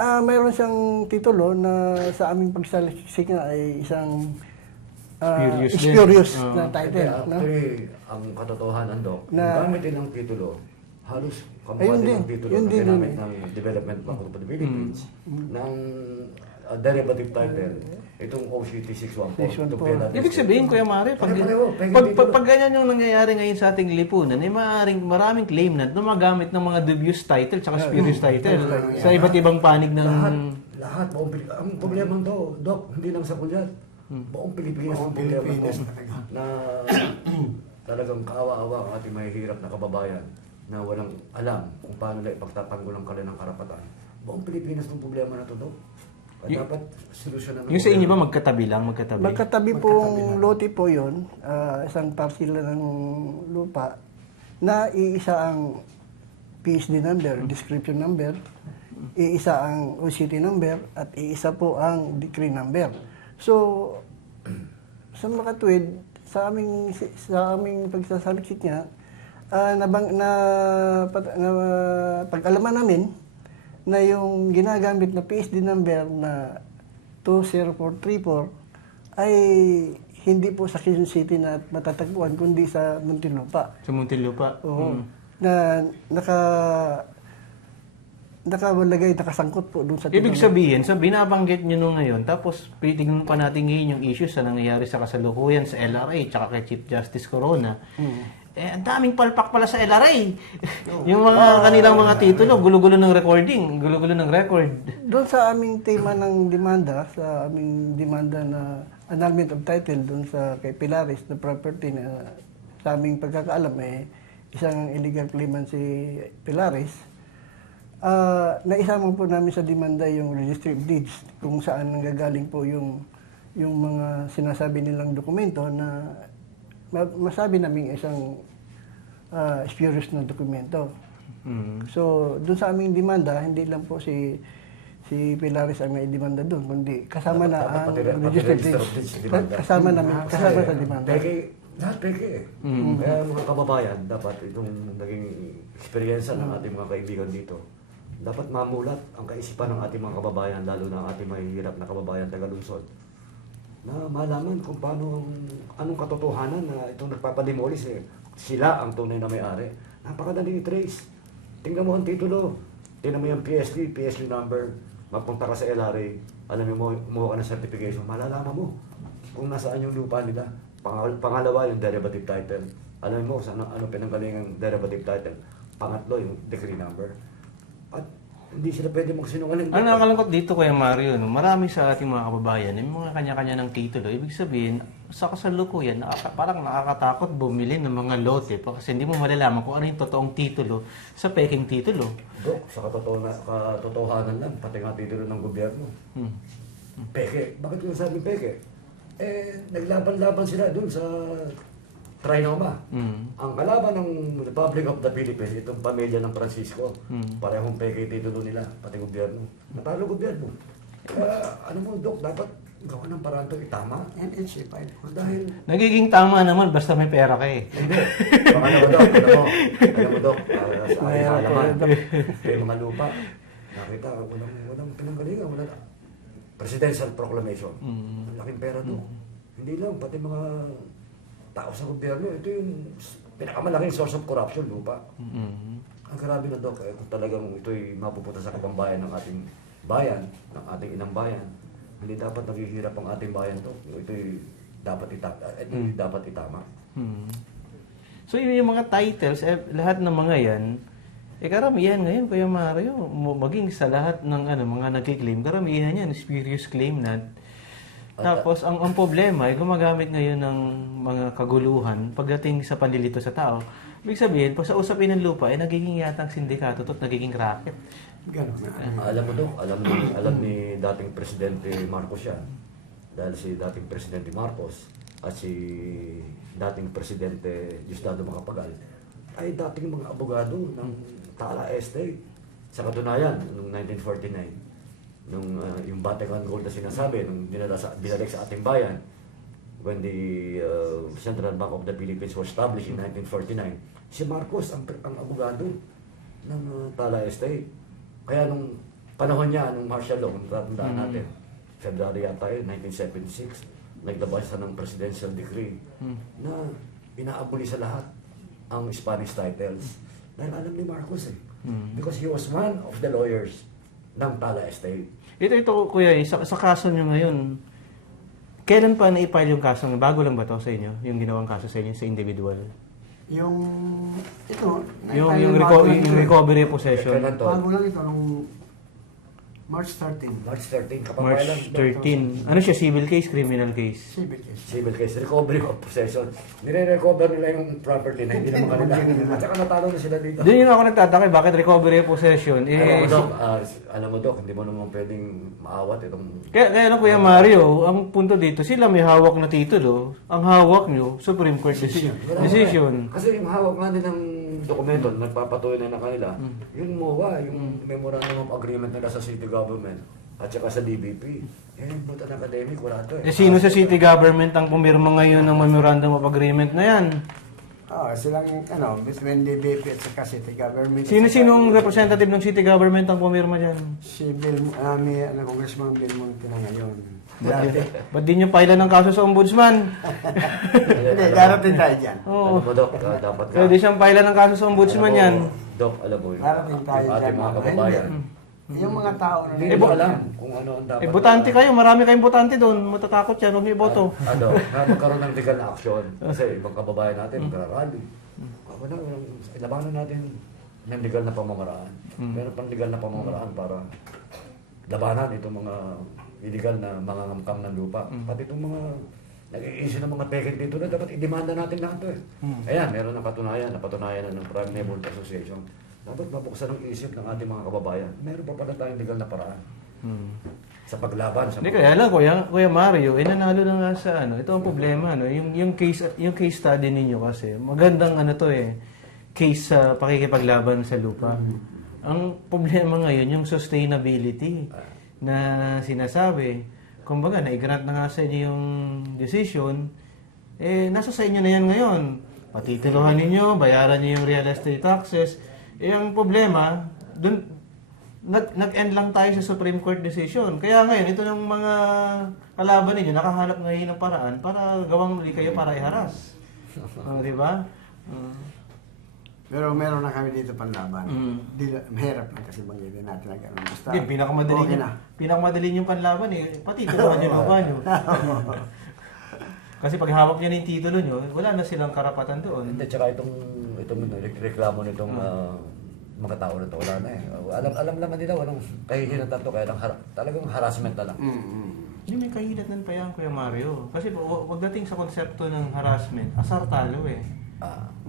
Mayroon siyang titulo na sa aming pagsaliksik nga ay isang Spurious din. spurious na Hindi, title. No? actually, ang katotohanan, Dok, Na- yung gamitin ng titulo, halos kamukha Ayun din din. ng titulo Yun na din ginamit yun ng Development Bank of the Philippines ng derivative title, itong OCT 614. 614. Ibig sabihin, Kuya Mario, pag ganyan yung nangyayari ngayon sa ating lipunan, maraming claimant na magamit ng mga dubious title tsaka spurious title sa iba't ibang panig ng... Lahat, buong Pilipinas. Ang problema to, Dok, hindi lang sa Pulyat. Buong Pilipinas ang problema Pilipinas to. talaga. Na talagang kaawa-awa ang ating mahihirap na kababayan na walang alam kung paano nila ipagtatanggol ang kanilang karapatan. Buong Pilipinas ang problema na to, Dok. Kaya dapat solusyonan ng Yung sa inyo ba gobyerno. magkatabi lang? Magkatabi? Magkatabi pong lote po yun, isang parsila ng lupa na iisa ang PSD number, description number, iisa ang OCT number, at iisa po ang decree number. So, sa makatwid, sa aming pagsasaliksik niya, pag-alaman namin na yung ginagamit na PSD number na 20434 ay hindi po sa Quezon City na matatagpuan kundi sa Muntinlupa. Sa Muntinlupa? Oo. Na nakasangkot po doon sa Ibig sabihin, sa binabanggit nyo nung ngayon, tapos titignan pa natin ngayon yung issues na nangyayari sa kasalukuyan sa LRA tsaka kay Chief Justice Corona. Ang daming palpak pala sa LRA. Yung mga kanilang mga titulo, gulo-gulo ng recording, gulo-gulo ng record. Doon sa aming tema ng demanda, sa aming demanda na annulment of title doon sa kay Pilares na property na sa aming pagkakaalam isang illegal claimant si Pilares. Naisama po namin sa demanda yung registry of deeds kung saan nanggagaling po yung mga sinasabi nilang dokumento na masabi namin isang spurious na dokumento. So, doon sa aming demanda, hindi lang po si Pilares ang may demanda doon, kundi kasama na ang registry of deeds. Kasama sa demanda. Peke, lahat peke eh. Kaya mga kababayan, dapat itong naging eksperyensya ng ating mga kaibigan dito, dapat mamulat ang kaisipan ng ating mga kababayan, lalo na ang ating mahihirap na kababayan taga-lungsod, na malaman kung paano, anong katotohanan na itong nagpapademolish sila ang tunay na may-ari. Napakadali i-trace. Tingnan mo ang titulo, tingnan mo yung PSD number, magpunta ka sa LRA, alam mo, kumuha ka ng certification, malalaman mo kung nasaan yung lupa nila. Pangalawa, yung derivative title. Alam mo sa ano pinanggalingan ng derivative title. Pangatlo, yung decree number. At hindi sila pwede magsinungaling. Ang nakakalungkot dito, Kuya Mario, marami sa ating mga kababayan, may mga kanya-kanya ng titulo. Ibig sabihin, sa kasalukuyan, parang nakakatakot bumili ng mga lote kasi hindi mo malalaman kung ano yung totoong titulo sa peking titulo. Dok, sa katotohanan lang, pati nga titulo ng gobyerno. Peke. Bakit yung sabi peke? Naglaban-laban sila dun sa Trinoma. Ang kalaban ng Republic of the Philippines, itong pamilya ng Francisco, parehong peke titulo nila, pati gobyerno. Natalo gobyerno. Kaya, ano mo, Dok, dapat gawa ng paraan ito itama. NHA file. Dahil, Nagiging tama naman basta may pera ka eh. hindi. Alam mo, Dok, sa aking halaman, may mga lupa. Nakita, walang pinanggalingan, wala presidential proclamation. Ang laking pera doon. Hindi lang, pati mga tao sa gobyerno, ito yung pinakamalaking source of corruption, lupa. Ang grabe na, Dok, kung talagang ito'y mapupunta sa kabang-bayan ng ating bayan, ng ating inang bayan, hindi dapat naghihirap ang ating bayan to. Ito'y dapat itama. So yung mga titles, lahat ng mga yan, karamihan ngayon, Kuya Mario, maging sa lahat ng mga nagkiklaim, karamihan yan, spurious claim na. Tapos, ang problema ay gumagamit ngayon ng mga kaguluhan pagdating sa panlilito sa tao. Ibig sabihin, pag sa usapin ng lupa, nagiging yatang sindikato at nagiging racket. Ganun na. Alam mo, Dok, alam ni dating Presidente Marcos yan. Dahil si dating Presidente Marcos, at si dating Presidente Diosdado Macapagal ay dating mga abogado ng Tala Estate. Sa katunayan, noong 1949, nung yung Vatican Gold na sinasabi, nung binalik sa ating bayan, when the Central Bank of the Philippines was established in 1949, si Marcos ang abogado ng Tala Estate. Kaya nung panahon niya, nung martial law, kung tatandaan natin, February yata yun, 1976, naglabas siya ng presidential decree na inaabuli sa lahat ang Spanish titles. Dahil alam ni Marcos because he was one of the lawyers ng Tala Estate. Ito, kuya, sa kaso nyo ngayon, kailan pa na-file yung kaso? Bago lang ba to sa inyo? Yung ginawang kaso sa inyo, sa individual? Yung, ito, Yung recovery possession. Kailan to? bago lang ito, nung March 13, March 13, kapag March 13. Ano siya? Civil case? Criminal case? civil case. Civil case, recovery of possession. Nire-recover nila yung property na hindi naman kanila. At saka natalo na sila dito. Doon yung ako nagtataka, bakit recovery possession? Alam mo, Dok, hindi mo naman pwedeng maawat itong... Kaya Kuya Mario, ang punto dito, sila may hawak na titulo. Ang hawak nyo, Supreme Court decision. Kasi yung hawak nga din ng dokumento, nagpapatuloy na kanila, yung MOA, yung Memorandum of Agreement nila sa City Government at saka sa DBP. Yung buta ng academic, wala ito Sino sa city government ang pumirma ngayon ng Memorandum of Agreement na yan? Silang, between DBP at saka city government. Sino-sinong representative ng city government ang pumirma dyan? Si Congressman Bill Monte na ngayon. Ba't di nyo pailan ng kaso sa ombudsman? Hindi, darating tayo dyan. Oo. Alam mo, Dok, dapat ka. Pwede siyang pailan ng kaso sa ombudsman yan. Dok, alam mo yun. Darating tayo Yung ating dyan. mga kababayan. Yung mga tao na Hindi mo alam kung ano ang dapat. Botante kayo, marami kayong botante doon. Matatakot yan, huwag niyo iboto. Na magkaroon ng legal na aksyon. Kasi ibang kababayan natin, magkararally. Labanan natin ng legal na pamamaraan. Meron pang legal na pamamaraan para labanan itong mga illegal na mga ngamkam ng lupa. Pati itong mga nag-i-issue ng mga peket dito na dapat i-demanda natin lahat ito Ayan, meron ng katunayan, napatunayan na ng Prime Neighborhood Association. Dapat mabuksan ang isip ng ating mga kababayan. Meron pa pala tayong legal na paraan sa paglaban. Hindi kaya lang, Kuya Mario, nanalo na nga sa ano. Ito ang problema, no? Yung case study ninyo kasi, magandang case sa pakikipaglaban sa lupa. Ang problema ngayon, yung sustainability na sinasabi. Kumbaga, na-grant na nga sa inyo yung decision, nasa sa inyo na yan ngayon. Patitiluhan ninyo, bayaran niyo yung real estate taxes. Ang problema, dun, nag-end lang tayo sa Supreme Court decision. Kaya ngayon, ito ng mga kalaban ninyo, nakahanap ngayon ng paraan para gawang muli kayo para iharas. Di ba? Pero meron na kami dito panlaban. Mahirap lang kasi banggitin natin ang gano'n. Basta, Hindi, pinakamadali yung panlaban pati tituloan yung lupa nyo. Kasi pag hawak nyo na yung titulo nyo, wala na silang karapatan doon. Hindi, tsaka itong reklamo nitong mga tao na ito, wala na Alam naman nila, walang kahihinatan to, kaya talagang harassment na lang. Hindi, may kahinatan pa yan, Kuya Mario. Kasi pagdating sa konsepto ng harassment, asar talo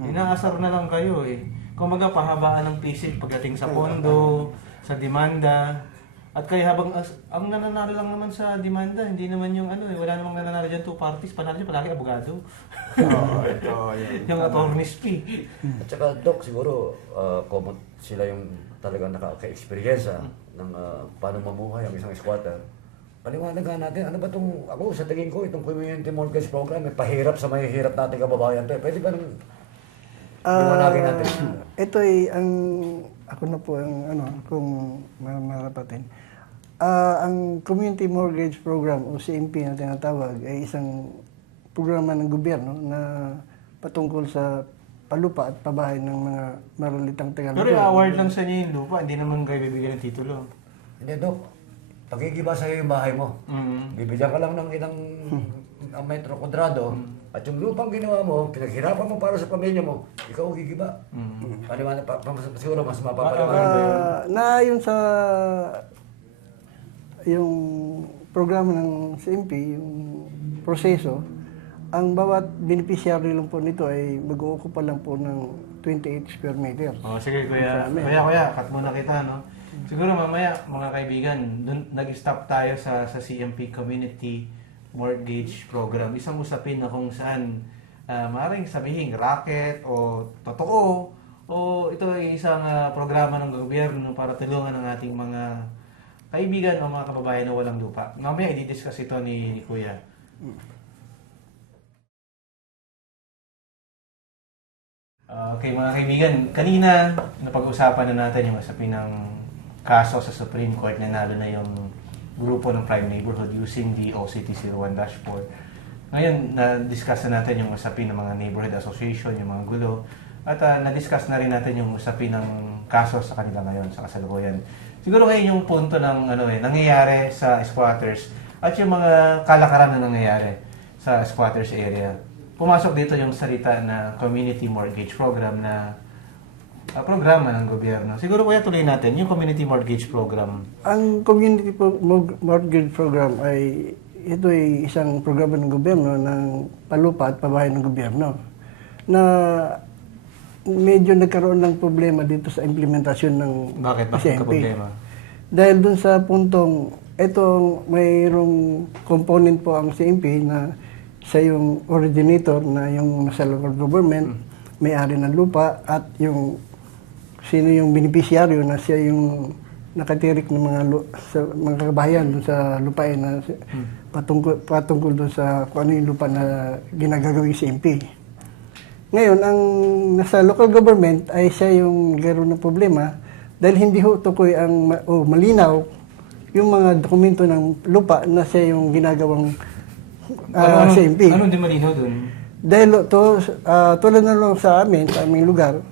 Inaasar na lang kayo Kumbaga, pahabaan ng pisik pagdating sa pondo, sa demanda. At kaya habang ang nananalo lang naman sa demanda, hindi naman yung wala namang nananalo dyan two parties, panalo dyan palagi abogado. Yung attorney's fee. At saka, Doc, siguro, common sila yung talagang nakaka-experience ng paano mamuhay ang isang squatter. Paliwanagan natin, ano ba itong, ako sa tingin ko, itong community mortgage program, may pahirap sa mahihirap natin kababayan to. Pwede ba nang liwanagin natin? Ito ako na po kung marapatin. Ang Community Mortgage Program o CMP na tinatawag ay isang programa ng gobyerno na patungkol sa palupa at pabahay ng mga maralitang Tagalog. Pero i-award lang sa inyo yung lupa, hindi naman kayo bibigyan ng titulo. Hindi, Doc. Pagigiba sa'yo yung bahay mo. Bibigyan ka lang ng ilang metro kwadrado at yung lupang ginawa mo, pinaghirapan mo para sa pamilya mo, ikaw ang gigiba. Paliwanag pa, siguro mas mapapaliwanag mo yun. Na yun sa yung programa ng CMP, yung proseso, ang bawat beneficiary lang po nito ay mag-uukupa lang po ng 28 square meter. Sige, Kuya, cut muna kita, no? Siguro mamaya, mga kaibigan, dun nag-stop tayo sa CMP Community mortgage program, isang usapin na kung saan maaaring sabihin racket o totoo o ito ay isang programa ng gobyerno para tulungan ang ating mga kaibigan o mga kababayan na walang lupa. Mamaya i-discuss ito ni Kuya. Okay mga kaibigan, kanina napag-usapan na natin yung usapin ng kaso sa Supreme Court na nalo na yung grupo ng Prime Neighborhood using the OCT-01 dashboard. Ngayon, na-discuss na natin yung usapin ng mga neighborhood association, yung mga gulo, at na-discuss na rin natin yung usapin ng kaso sa kanila ngayon, sa kasalukuyan. Siguro ngayon yung punto ng nangyayari sa squatters at yung mga kalakaran na nangyayari sa squatters area. Pumasok dito yung salita na community mortgage program na programa ng gobyerno. Siguro kaya tuloy natin yung community mortgage program. Ang community mortgage program ay ito ay isang programa ng gobyerno ng palupa at pabahay ng gobyerno na medyo nagkaroon ng problema dito sa implementasyon ng Bakit ka SMP. problema? Dahil dun sa puntong itong mayroong component po ang CMP na siya yung originator na yung nasa local government, may-ari ng lupa at yung sino yung beneficiaryo na siya yung nakatirik ng sa mga kabahayan dun sa lupain na patungkol dun sa kung ano yung lupa na ginagagawing CMP. Ngayon, ang nasa local government ay siya yung nagkaroon ng problema dahil hindi ho tukoy ang malinaw yung mga dokumento ng lupa na siya yung ginagawang CMP. Ano di malinaw dun? Dahil tulad na lang sa amin, sa aming lugar,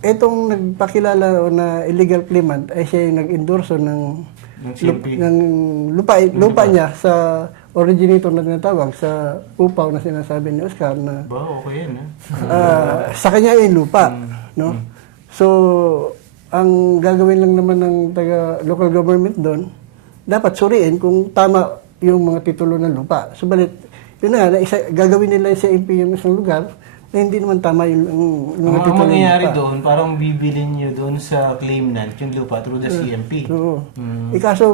itong nagpakilala na illegal claimant ay siya yung nag-endorso ng CMP. ng lupa niya sa originator na tinatawag sa upaw na sinasabi ni Oscar na Ba, okay yan. sa kanya yung lupa, no? So, ang gagawin lang naman ng taga local government doon, dapat suriin kung tama yung mga titulo ng lupa. Subalit, yun na nga, gagawin nila sa MP yung isang lugar na hindi naman tama yung mga Ang titulo ng mangyayari lupa. doon, parang bibilin nyo doon sa claimant yung lupa through the CMP. Oo. Ikaso,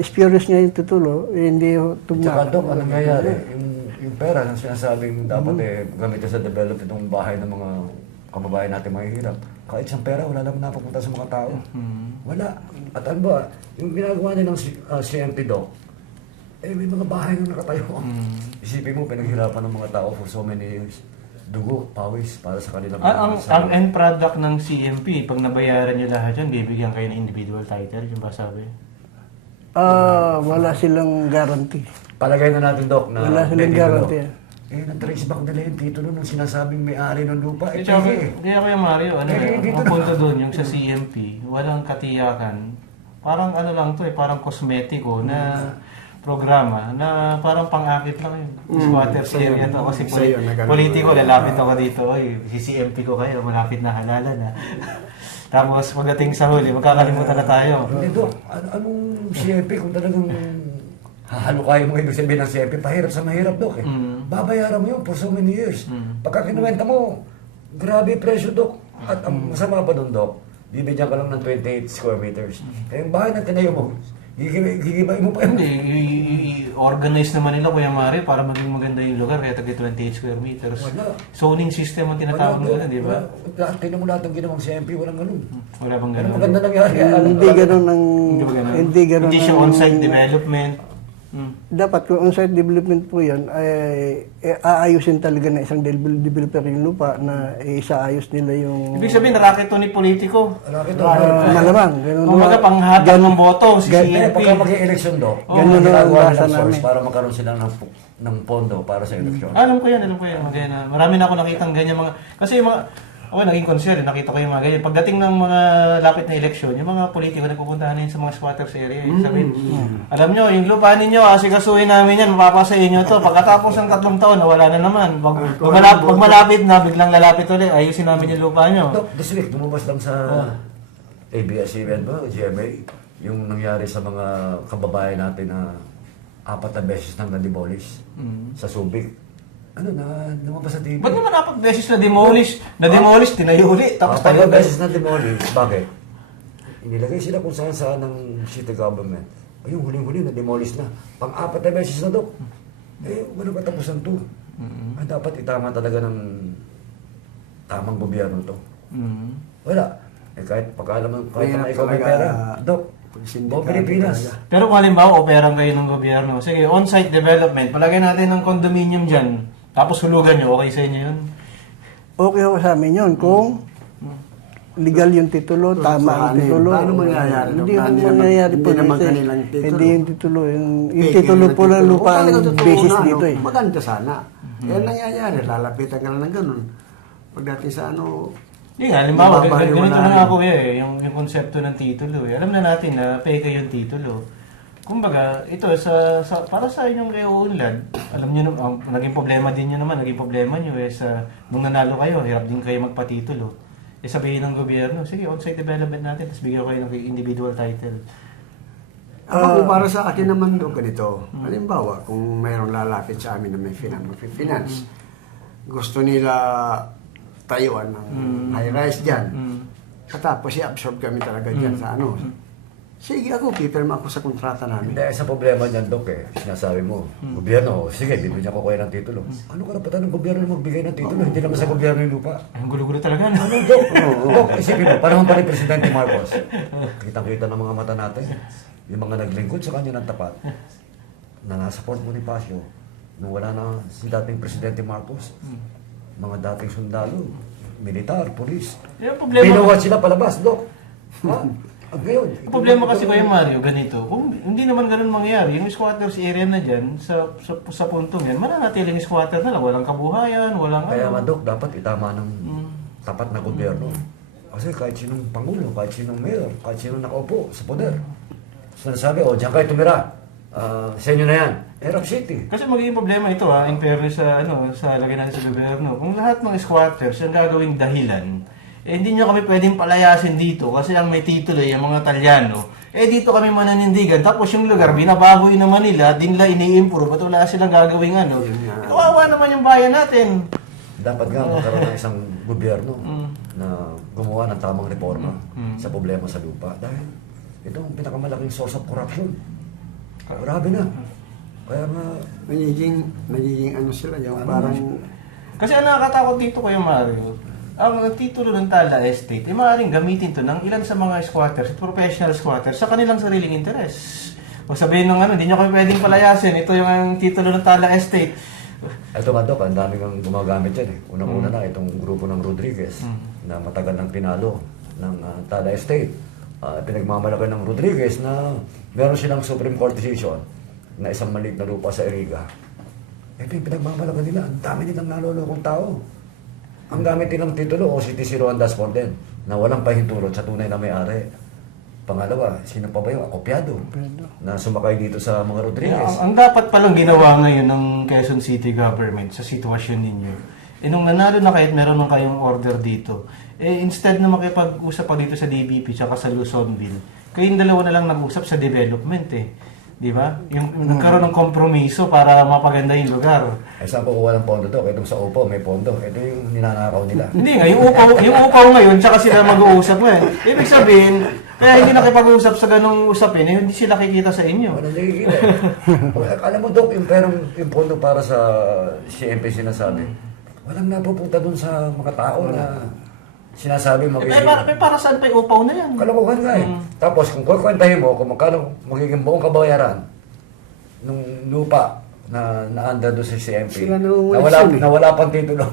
spurious niya yung titulo, hindi tugma. Tsaka Dok, ano nangyayari? Yung pera na sinasabing dapat gamitin sa development ng bahay ng mga kababayan natin mahihirap. Kahit isang pera, wala naman napapunta sa mga tao. Wala. At ano ba, yung ginagawa nilang CMP, Dok, may mga bahay na nakatayo. Isipin mo, pinaghirapan ng mga tao for so many years. Dugo, pawis, para sa kanilang Ang end product ng CMP, pag nabayaran nyo lahat yan, bibigyan kayo ng individual title, yung ba sabi? Wala silang guarantee. Palagay na natin, Dok, na Wala silang may titulo. guarantee. Na-trace back nila yung titulo ng sinasabing may-ari ng lupa. Kaya Kuya Mario, ang punto doon, yung sa CMP, walang katiyakan. Parang ano lang to parang kosmetiko na programa na parang pang-akit lang yun. Squatters area to. Kasi politiko, lalapit ako dito. Oy, si CMP ko kayo, malapit na halalan na. Tapos pagdating sa huli, magkakalimutan na tayo. Hindi, Dok. Anong CFP kung talagang hahalukayin mo ibig sabihin ng CFP, pahirap sa mahirap, Dok. Babayaran mo yun for so many years. Pagka kinuwenta mo, grabe presyo, Dok. At ang masama pa doon, Dok, bibigyan ka lang ng 28 square meters. Kaya yung bahay na tinayo mo, gigibayin mo pa yun. Hindi, i-organize naman nila Kuya Mario para maging maganda yung lugar kaya tagi 28 square meters. Wala. Zoning system ang tinatawag nila, di ba? Tingnan mo lahat ng ginawang CMP, walang ganun. Wala bang Ano ganun? maganda nangyari? Hindi ganun ang Hindi ba ganun? hindi ganun. Hindi siya ang- on-site development. Dapat kung on-site development po 'yan ay aayusin talaga na isang developer yung lupa na isaayos nila yung Ibig sabihin, racket to ni politiko. Malaki, Dok. malamang ganun. Umaga panghatag ng boto si Kaya CMP. pagka mag-election, Dok, Ganun ang ginagawa basa nilang source namin. para magkaroon sila ng pondo para sa eleksyon. Alam ko yan. Kaya na, marami na ako nakitang ganyan mga... Kasi yung mga... Ako naging concern, nakita ko yung mga ganyan. Pagdating ng mga lapit na eleksyon, yung mga politiko nagpupuntahan na yun sa mga squatters area. Sabihin, alam nyo, yung lupa ninyo, asikasuhin namin yan, mapapasa inyo to. Pagkatapos ng 3 taon, nawala na naman. Pag malapit na, biglang lalapit ulit, ayusin namin yung lupa nyo. Dok, this week, lumabas lang sa ABS-CBN ba, GMA, yung nangyari sa mga kababayan natin na 4 na beses nang na-demolish sa Subic. Ano na, lumabas sa TV. Ba't naman 4 beses na-demolish, tinayo ulit, tapos 4 tayo beses na demolish. Bakit? Inilagay sila kung saan ng city government. Ayun, huling-huli na demolish na. Pang-apat na beses na, Dok. Wala katapusan to. Dapat itama talaga ng tamang gobyerno to. Wala. Kahit pagkalaman, kahit Mahirap na ikaw may talaga, pera. Dok, pagsindikahan buong Pilipinas. talaga. Pero kung halimbawa, operang kayo ng gobyerno, sige, on-site development, palagay natin ng condominium dyan, tapos hulugan nyo, okay sa inyo yun? Okay ho sa amin yun kung legal yung titulo, tama ang titulo. Paano mangyayari? Hindi Hindi ho naman- mangyayari po. hindi naman kasi kanilang titulo. Hindi yung titulo. Yung Fake titulo yung po ng titulo. lupa Kung ang talagang totoo basis na, dito eh. Maganda sana. Yan nangyayari. Lalapitan ka lang ng ganun. Pagdating sa ano, Hindi nga, halimbawa, Mababaliwala ganito na rin. nga ako yung konsepto ng titulo eh. Alam na natin na peke yung titulo. Kumbaga, ito, para sa inyong kayo unlad, alam nyo naman, naging problema din nyo naman, naging problema nyo nung nanalo kayo, hirap din kayo magpatitulo. Sabihin ng gobyerno, sige, on-site development natin, tapos bigyan ko kayo ng individual title. kung para sa akin naman doon ganito, halimbawa, kung mayroong lalapit sa amin na may finance, gusto nila tayuan ng high-rise dyan. Katapos i-absorb kami talaga dyan sa ano. Sige ako, pipirma ako sa kontrata namin. Hindi, sa problema niyan, Dok, sinasabi mo, gobyerno, sige, bibigyan ko kayo ng titulo. Ano karapatan ng gobyerno na magbigay ng titulo? Hindi naman sa gobyerno yung lupa. Ang gulo-gulo talaga, no? Dok, Dok, isipin mo, panahon pa rin Presidente Marcos. Kitang-kita ng mga mata natin, yung mga naglingkod sa kanya ng tapat, na nasa Fort Bonifacio, nung wala na si dating Presidente Marcos, mga dating sundalo, militar, polis, Yung problema, binawat sila palabas, Dok. Ha? yung problema kasi Kuya Mario, ganito, kung hindi naman ganun mangyayari, yung squatters area na dyan, sa puntong yan, mananatiling squatter na lang, walang kabuhayan, walang Kaya nga, ano. Dok, dapat itama ng tapat na gobyerno. Kasi kahit sinong pangulo, kahit sinong mayor, kahit sinong nakaupo sa poder, sinasabi, diyan kayo tumira. Sa inyo na yan. Erap City. Kasi magiging problema ito in fairness sa lagay natin sa gobyerno. Kung lahat ng squatters ang gagawing dahilan, hindi nyo kami pwedeng palayasin dito kasi ang may titulo yung mga Talyano. Dito kami mananindigan. Tapos yung lugar, binabagoy naman nila, di nila ini-improve at wala silang gagawing ano. Kawawa naman yung bayan natin. Dapat nga magkaroon ng isang gobyerno na gumawa ng tamang reforma sa problema sa lupa. Dahil ito ang pinakamalaking source of corruption. Grabe na. Kaya nga, Nagiging ano sila, yung parang Kasi ang nakakatakot dito Kuya Mario, ang titulo ng Tala Estate, maaaring gamitin to ng ilan sa mga squatters, professional squatters, sa kanilang sariling interes. O sabihin ng hindi nyo kami pwedeng palayasin, ito yung ang titulo ng Tala Estate. ito nga, Dok, ang dami kang gumagamit yan. Unang-una na itong grupo ng Rodriguez na matagal nang pinalo ng Tala Estate. Pinagmamalaki ng Rodriguez na meron silang Supreme Court decision na isang maliit na lupa sa Iriga. Ito yung pinagmamalaki nila. Ang dami nilang nalolokong tao. Ang gamit nilang titulo, OCTC Roan Dashboard din, na walang pahintulot sa tunay na may-ari. Pangalawa, sino pa ba yung akopyado na sumakay dito sa mga Rodriguez? Ang dapat palang ginawa ngayon ng Quezon City Government sa sitwasyon ninyo, nung nanalo na kayo at meron na kayong order dito, instead na makipag-usap pa dito sa DBP tsaka sa Luzonville, kayong dalawa na lang nag-usap sa development Di ba? Yung nagkaroon ng kompromiso para mapaganda yung lugar. Saan kukuha ng pondo, Dok? Itong sa UPO, may pondo. Ito yung ninanakaw nila. Hindi nga, yung upaw ngayon, tsaka sila mag-uusap ngayon. Ibig sabihin, kaya hindi nakipag-usap sa ganung usapin, hindi sila kikita sa inyo. Walang nakikita. Alam mo, Dok, yung pondo para sa CMP sinasabi, walang napupunta dun sa mga tao na sinasabi magiging... Para saan pa yung upaw na yan? Kalokohan nga Tapos kung kukwentahin mo kung magkano magiging buong kabayaran nung lupa na naanda doon sa CMP, Sila na wala pang titulo.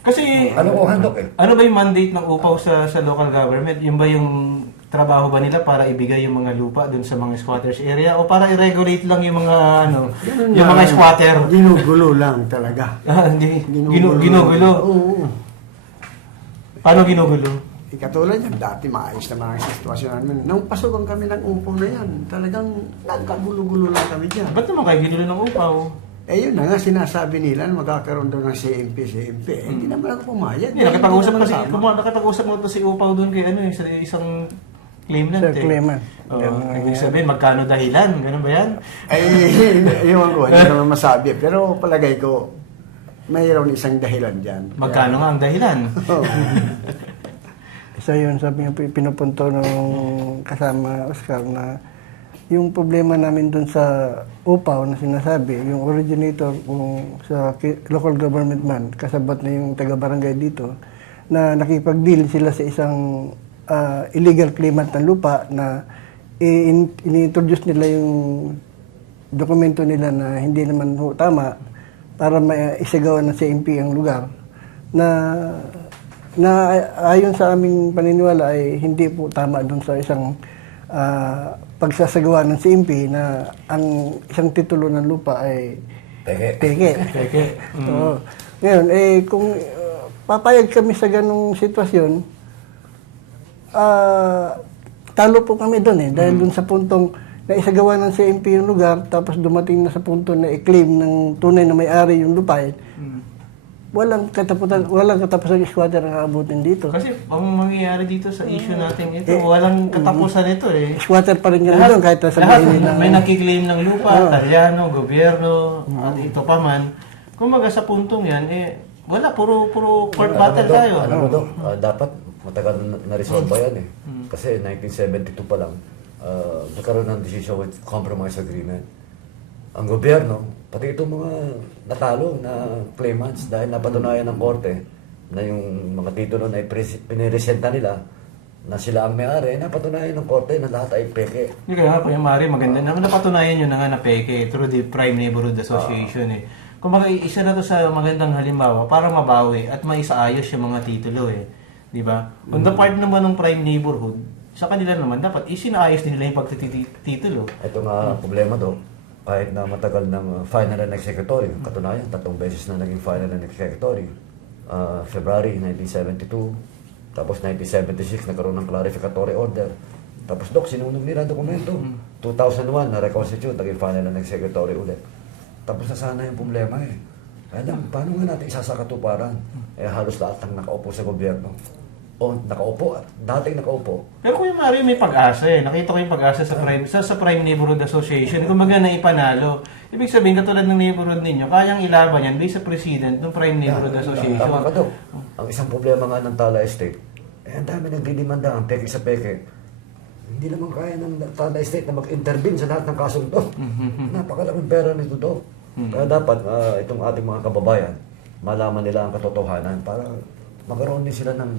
Kasi, Kalokohan, Dok, ano ba yung mandate ng upaw sa local government? Yung ba yung trabaho ba nila para ibigay yung mga lupa dun sa mga squatters area o para i-regulate lang yung mga yung mga squatter? Ginugulo lang talaga. Hindi ginugulo. Oo. Paano ginugulo? Katulad yan, dati maayos naman ang sitwasyon namin. Nung pasukan kami ng upo na yan, talagang nagkagulo-gulo lang kami dyan. Ba't naman kayo ginulo ng upaw? Yun na nga, sinasabi nila na magkakaroon daw ng CMP. Hindi naman ako pumayag. Hindi, nakipag-usap naman kasi, tama. nakipag-usap mo to si upaw doon kay sa isang claimant Sir Clement. Ibig sabihin, magkano dahilan? Ganun ba yan? Iwan ko, hindi naman masabi. Pero palagay ko, mayroon isang dahilan dyan. Magkano nga ang dahilan? Isa yun, sabi niya, pinupunto nung kasama Oscar na yung problema namin dun sa upaw na sinasabi, yung originator kung sa local government man, kasabat na yung taga-barangay dito, na nakipag-deal sila sa isang illegal claimant ng lupa na ini-introduce nila yung dokumento nila na hindi naman ho tama para maisagawa ng CMP ang lugar na ayon sa aming paniniwala ay hindi po tama doon sa isang pagsasagawa ng CMP na ang isang titulo ng lupa ay peke. Oo. Ngayon, kung papayag kami sa ganong sitwasyon, talo po kami doon dahil doon sa puntong na isagawa ng CMP yung lugar, tapos dumating na sa punto na i-claim ng tunay na may-ari yung lupa, walang katapusan squatter ang aabutin dito. Kasi ang mangyayari dito sa issue natin ito, walang katapusan ito Squatter pa rin yan doon kahit sabihin nila. May nakiklaim ng lupa, Talyano, gobyerno, at ito pa man. Kumaga sa puntong yan, wala, puro court battle tayo. Alam mo, Dok, dapat matagal na resolve yan Kasi 1972 pa lang, nagkaroon ng decision with compromise agreement. Ang gobyerno, pati itong mga natalo na claimants dahil napatunayan ng korte na yung mga titulo na piniresenta nila na sila ang may-ari, napatunayan ng korte na lahat ay peke. Hindi kaya nga, Kuya Mari, maganda naman napatunayan yun na nga na peke through the Prime Neighborhood Association Kung isa na to sa magandang halimbawa para mabawi at maisaayos yung mga titulo Di ba? On the part naman ng Prime Neighborhood, sa kanila naman dapat isinaayos din nila yung pagtititulo. Ito nga problema do, kahit na matagal ng final and executory, katunayan, 3 beses na naging final and executory. February 1972, tapos 1976 nagkaroon ng clarificatory order. Tapos Dok, sinunod nila ang dokumento. 2001 na reconstitute, naging final and executory ulit. Tapos na sana yung problema paano nga natin isasakatuparan? Halos lahat ng nakaupo sa gobyerno. O nakaupo at dating nakaupo. Pero Kuya Mario, may pag-asa Nakita ko yung pag-asa sa Prime Neighborhood Association. Kumbaga na ipanalo. Ibig sabihin, katulad ng neighborhood ninyo, kayang ilaban yan based sa president ng Prime Neighborhood Association. Tama ka Dok. Ang isang problema nga ng Tala Estate, ang dami nagdidimanda ang peke sa peke. Hindi naman kaya ng Tala Estate na mag-intervene sa lahat ng kasong to. Napakalaking pera nito Dok. Kaya dapat itong ating mga kababayan, malaman nila ang katotohanan para magkaroon din sila ng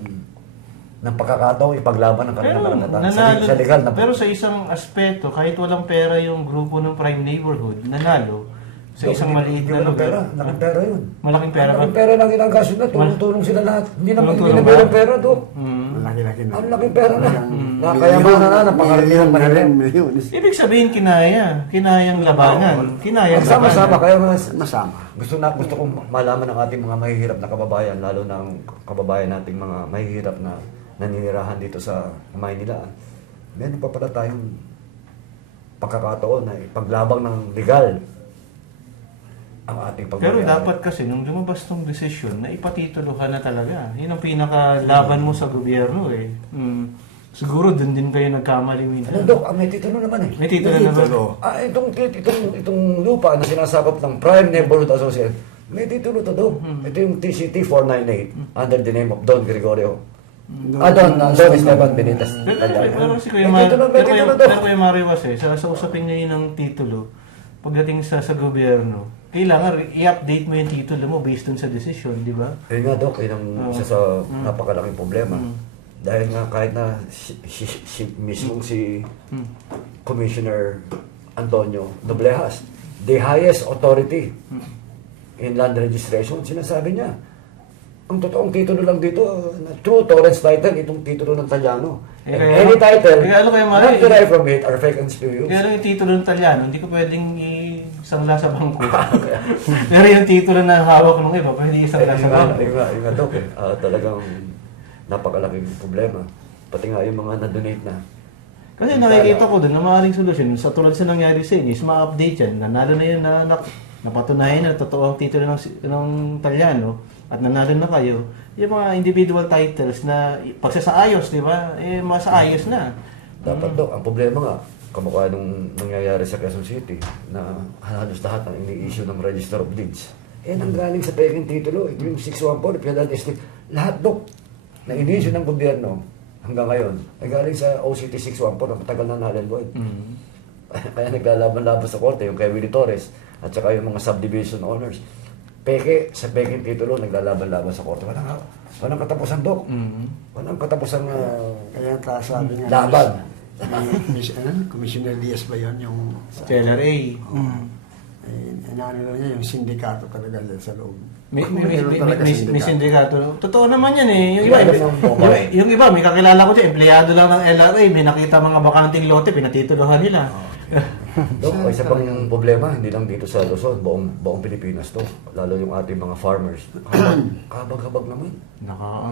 pagkakataong ipaglaban ng kanilang karapatan sa legal na. Pero sa isang aspeto, kahit walang pera yung grupo ng Prime Neighborhood, nanalo sa isang maliit na lugar. Malaking pera yun. Malaking pera ba? Malaking pera lang ginagasto na. Tulong-tulong sila lahat. Hindi na Tulong-tulong meron ba? pera Dok. Malaki-laki na. Ang laking pera na. Nakayamanan na ng pangaramihan mahirap. Ibig sabihin, kinayang labanan. Kinayang Sama-sama. Kaya Masama. gusto kong malaman ng ating mga mahihirap na kababayan, lalo na ang kababayan nating mga mahihirap na naninirahan dito sa Maynila. Meron pa pala tayong pagkakataon na ipaglabang ng legal ang ating Pero pagbabayad. dapat kasi, nung lumabas tong desisyon, na ipatituluhan na talaga. Yun ang pinakalaban mo sa gobyerno Siguro dun din kayo nagkamali minsan. Ano Dok, may titulo naman May titulo naman. Itong lupa na sinasakop ng Prime Neighborhood Association, may titulo to Dok. Ito yung TCT 498 under the name of Don Gregorio. Don Esteban Benitez. Pero si Kuya May titulo, may titulo to. Pero Kuya Mario kasi, sa usapin ngayon ng titulo, pagdating sa gobyerno, kailangan i-update mo yung titulo mo based dun sa decision, di ba? Yun nga Dok, yun ang isa sa napakalaking problema. Dahil nga kahit na mismong si Commissioner Antonio Doblejas, the highest authority in land registration, sinasabi niya, ang totoong titulo lang dito, true Torrens title, itong titulo ng Talyano. Any title, not derived from it, are fake and spurious. Kaya lang yung titulo ng Talyano, hindi ko pwedeng isangla sa bangko. Pero yung titulo na hawak ng iba, pwede isangla sa bangko. Yung nga Dok, talagang napakalaking problema. Pati nga yung mga na-donate na. Kasi nakikita ko doon na maaaring solusyon. Sa tulad sa nangyari sa inyo, is ma-update yan. Nanalo na yun na napatunayan na totoo ang titulo ng Talyano at nanalo na kayo. Yung mga individual titles na pagsasaayos, di ba? Masaayos na. Dapat Dok, ang problema nga, kamukha nung nangyayari sa Quezon City na halos lahat ang ini-issue ng Register of Deeds. Nanggaling sa peking titulo, ito yung 614, Piedad Estate. Lahat Dok, na ini-issue ng gobyerno hanggang ngayon ay galing sa OCT 614 na matagal na null and void. Kaya naglalaban-laban sa korte, yung kay Willie Torres, at saka yung mga subdivision owners. Sa peking titulo, naglalaban-laban sa korte. Walang katapusan, Dok. Walang katapusan na Kaya sabi nga, laban. Commissioner Diaz ba yun? Yung LRA. inaano lang niya, yung sindikato talaga dyan sa loob. May talaga sindikato. Totoo naman yan eh. Yung iba, Iba naman po, yung iba, may kakilala ko siya, empleyado lang ng LRA, may nakita mga bakanting lote, pinatitulohan nila. Dok, isa pang problema, hindi lang dito sa Luzon, buong Pilipinas to. Lalo yung ating mga farmers. Kabag-kabag naman.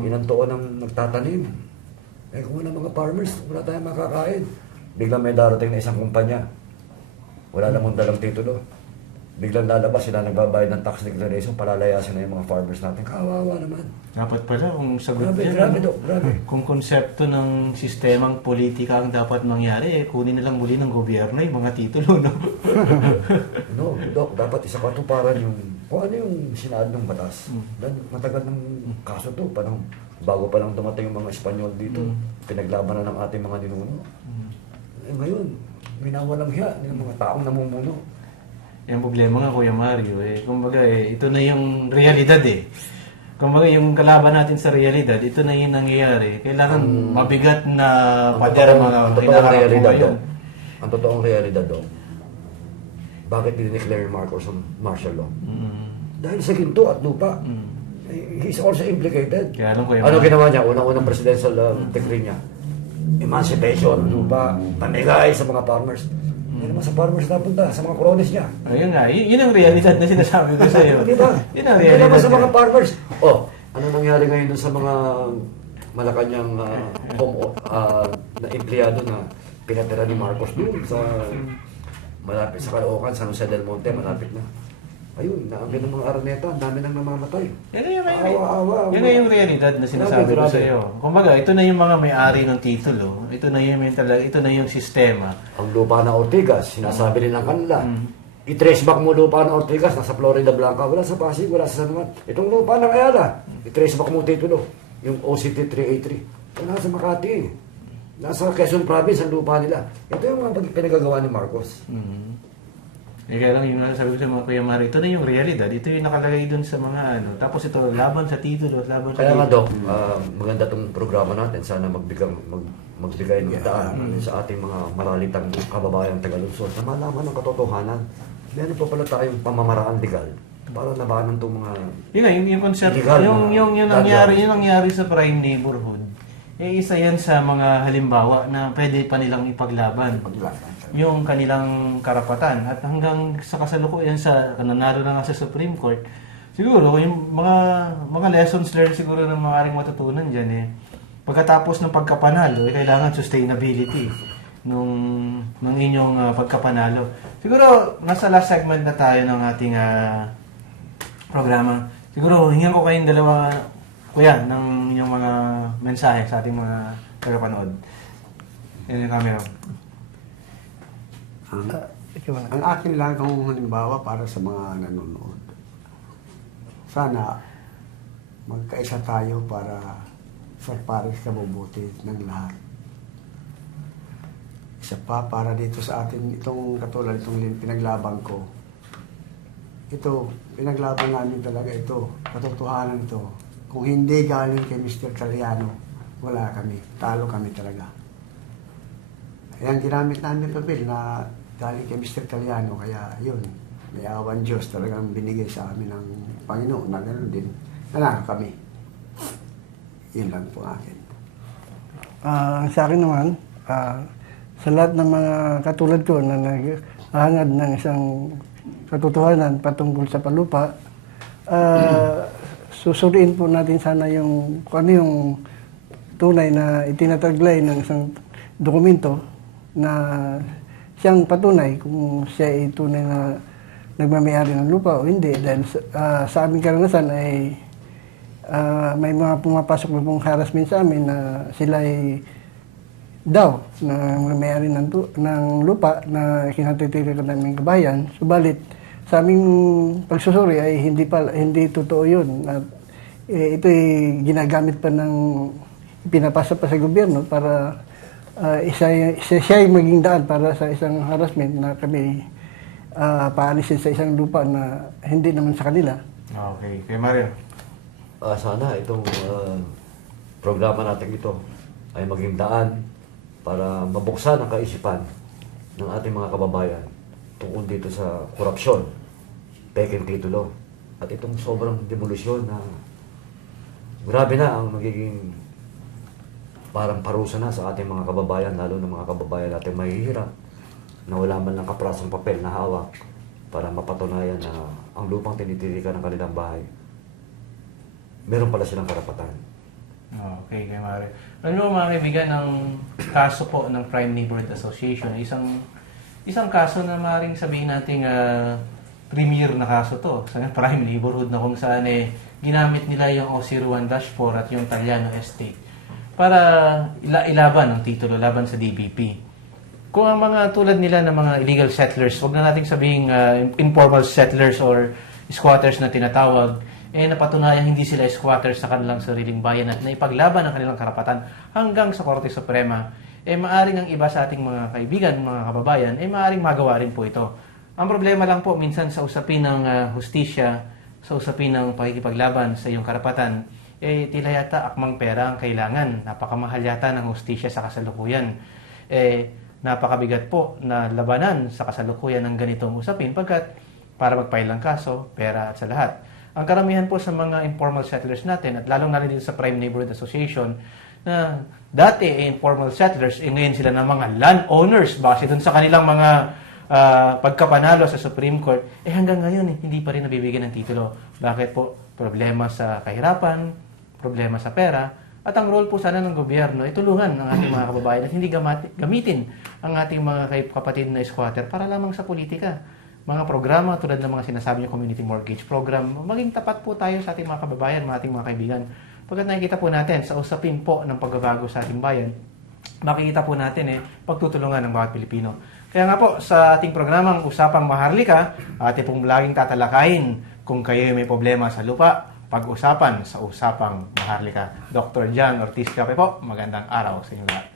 Ilang taon nang nagtatanim. Kung wala mga farmers, wala tayong makakain. Biglang may darating na isang kumpanya. Wala namang dalang titulo. Biglang lalabas sila nagbabayad ng tax declaration, palalayasin na yung mga farmers natin. Kawawa naman. Dapat pala kung sagot Grabe, yan, grabe, ano? Dok, grabe. Kung konsepto ng sistemang politika ang dapat mangyari, kunin na lang muli ng gobyerno yung mga titulo, no? No, Dok, dapat isa katuparan yung kung ano yung sinad ng batas. Dahil matagal ng kaso to, bago pa lang dumating yung mga Espanyol dito, pinaglaban na ng ating mga ninuno. Ngayon, minawalang hiya ng mga taong namumuno. Yung problema nga, Kuya Mario, kumbaga, ito na yung realidad eh. Kumbaga, yung kalaban natin sa realidad, ito na yung nangyayari. Kailangan mabigat na pader mga ang totoong hinaharap mo realidad, ngayon. Dok. Ang totoong realidad, Dok. Bakit dineclare ni Marcos ang martial law? Dahil sa ginto at lupa. He's also implicated. Kaya alam ko yung Ano ginawa niya? Unang-unang presidential decree niya. Emancipation, lupa, pamigay sa mga farmers. Hindi naman sa farmers napunta, sa mga cronies niya. Ayun nga, yun ang realidad na sinasabi ko sa iyo. Di ba? Yun ang Hindi realidad. naman sa mga niya. farmers. Ano nangyari ngayon dun sa mga Malacanang na empleyado na pinatira ni Marcos doon sa malapit sa Caloocan, San Jose del Monte, malapit na. Ayun, naangkin ng mga Araneta, ang dami nang namamatay. Yan nga yung realidad na sinasabi ko Grabe. sa iyo. Kumbaga, ito na yung mga may-ari ng titulo. Ito na yung sistema. Ang lupa ng Ortigas, sinasabi nilang kanila. I-trace back mo lupa ng Ortigas, nasa Florida Blanca, wala sa Pasig, wala sa San Juan. Itong lupa ng Ayala, i-trace back mo titulo. Yung OCT 383. Wala sa Makati. Nasa Quezon Province ang lupa nila. Ito yung mga pinagagawa ni Marcos. Kaya lang yung sabi ko sa mga Kuya Mario, ito na yung realidad. Ito yung nakalagay dun sa mga ano. Tapos ito, laban sa titulo, laban sa Kaya nga, titulo. Dok, maganda itong programa natin. Sana magbigay ng daan sa ating mga maralitang kababayan Tagalungsod na malaman ng katotohanan. Meron pa pala tayong pamamaraan legal para labanan itong mga... Yun nga, yung concept, Illegal yung na nangyari sa prime neighborhood, isa yan sa mga halimbawa na pwede pa nilang ipaglaban. Yung kanilang karapatan. At hanggang sa kasalukuyan nanalo na nga sa Supreme Court, siguro, yung mga lessons learned siguro ng maaaring matutunan dyan pagkatapos ng pagkapanalo, kailangan sustainability ng inyong pagkapanalo. Siguro, nasa last segment na tayo ng ating programa. Siguro, hingan ko kayong dalawa, Kuya, ng inyong mga mensahe sa ating mga tagapanood. Yan yung camera. Ang akin lang kung halimbawa para sa mga nanonood. Sana magkaisa tayo para sa pares kabubuti ng lahat. Isa pa para dito sa atin, itong katulad itong pinaglaban ko. Ito, pinaglaban namin talaga ito. Katotohanan ito. Kung hindi galing kay Mr. Caliano, wala kami. Talo kami talaga. Ayan, ginamit namin papel na galing kay Mr. Caliano, kaya yun, may awan Diyos talagang binigay sa amin ng Panginoon na gano'n din. Nanalo kami. Yun lang po akin. Sa akin naman, sa lahat ng mga katulad ko na naghahangad ng isang katotohanan patungkol sa palupa, susuriin po natin sana kung ano yung tunay na itinataglay ng isang dokumento na siyang patunay kung siya ay tunay na nagmamayari ng lupa o hindi. Dahil sa aming karanasan ay may mga pumapasok na pong harassment sa amin na sila ay daw na may-ari ng lupa na kinatitirikan naming kabayan. Subalit, sa aming pagsusuri ay hindi totoo yun. At ito ay ginagamit pa pinapasa pa sa gobyerno para siya yung maging daan para sa isang harassment na kami paalisin sa isang lupa na hindi naman sa kanila. Okay. Kay Mario. Sana itong programa natin ito ay maging daan para mabuksan ang kaisipan ng ating mga kababayan tungkol dito sa korupsyon, pekeng titulo, at itong sobrang demolusyon na grabe na ang magiging parang parusa na sa ating mga kababayan, lalo ng mga kababayan natin mahihirap na wala man lang kaprasong papel na hawak para mapatunayan na ang lupang tinitirikan ng kanilang bahay, meron pala silang karapatan. Okay, kay Mario. Alam mo mga kaibigan, ang kaso po ng Prime Neighborhood Association, isang kaso na maaaring sabihin nating premier na kaso to sa Prime Neighborhood na kung saan ginamit nila yung OC-1-4 at yung Taliano Estate para ilaban ang titulo laban sa DBP. Kung ang mga tulad nila ng mga illegal settlers, wag na nating sabihing informal settlers or squatters na tinatawag, napatunayan hindi sila squatters sa kanilang sariling bayan at naipaglaban ang kanilang karapatan hanggang sa Korte Suprema, maaring ang iba sa ating mga kaibigan, mga kababayan, maaring magawa rin po ito. Ang problema lang po, minsan sa usapin ng hustisya, sa usapin ng pakikipaglaban sa iyong karapatan, tila yata akmang pera ang kailangan. Napakamahal yata ng hustisya sa kasalukuyan. Napakabigat po na labanan sa kasalukuyan ng ganitong usapin pagkat para mag-file ng kaso, pera at sa lahat. Ang karamihan po sa mga informal settlers natin at lalong na rin dito sa Prime Neighborhood Association na dati informal settlers, ngayon sila ng mga landowners base dun sa kanilang mga pagkapanalo sa Supreme Court, hanggang ngayon hindi pa rin nabibigyan ng titulo. Bakit po? Problema sa kahirapan, problema sa pera, at ang role po sana ng gobyerno ay tulungan ng ating mga kababayan at hindi gamitin ang ating mga kapatid na squatter para lamang sa politika. Mga programa tulad ng mga sinasabi niyo community mortgage program, maging tapat po tayo sa ating mga kababayan, mga ating mga kaibigan. Pagkat nakikita po natin sa usapin po ng pagbabago sa ating bayan, makikita po natin pagtutulungan ng bawat Pilipino. Kaya nga po, sa ating programang Usapang Maharlika, ating pong laging tatalakayin kung kayo may problema sa lupa, pag-usapan sa Usapang Maharlika. Dr. John Ortiz Tiope po, magandang araw sa inyo lahat.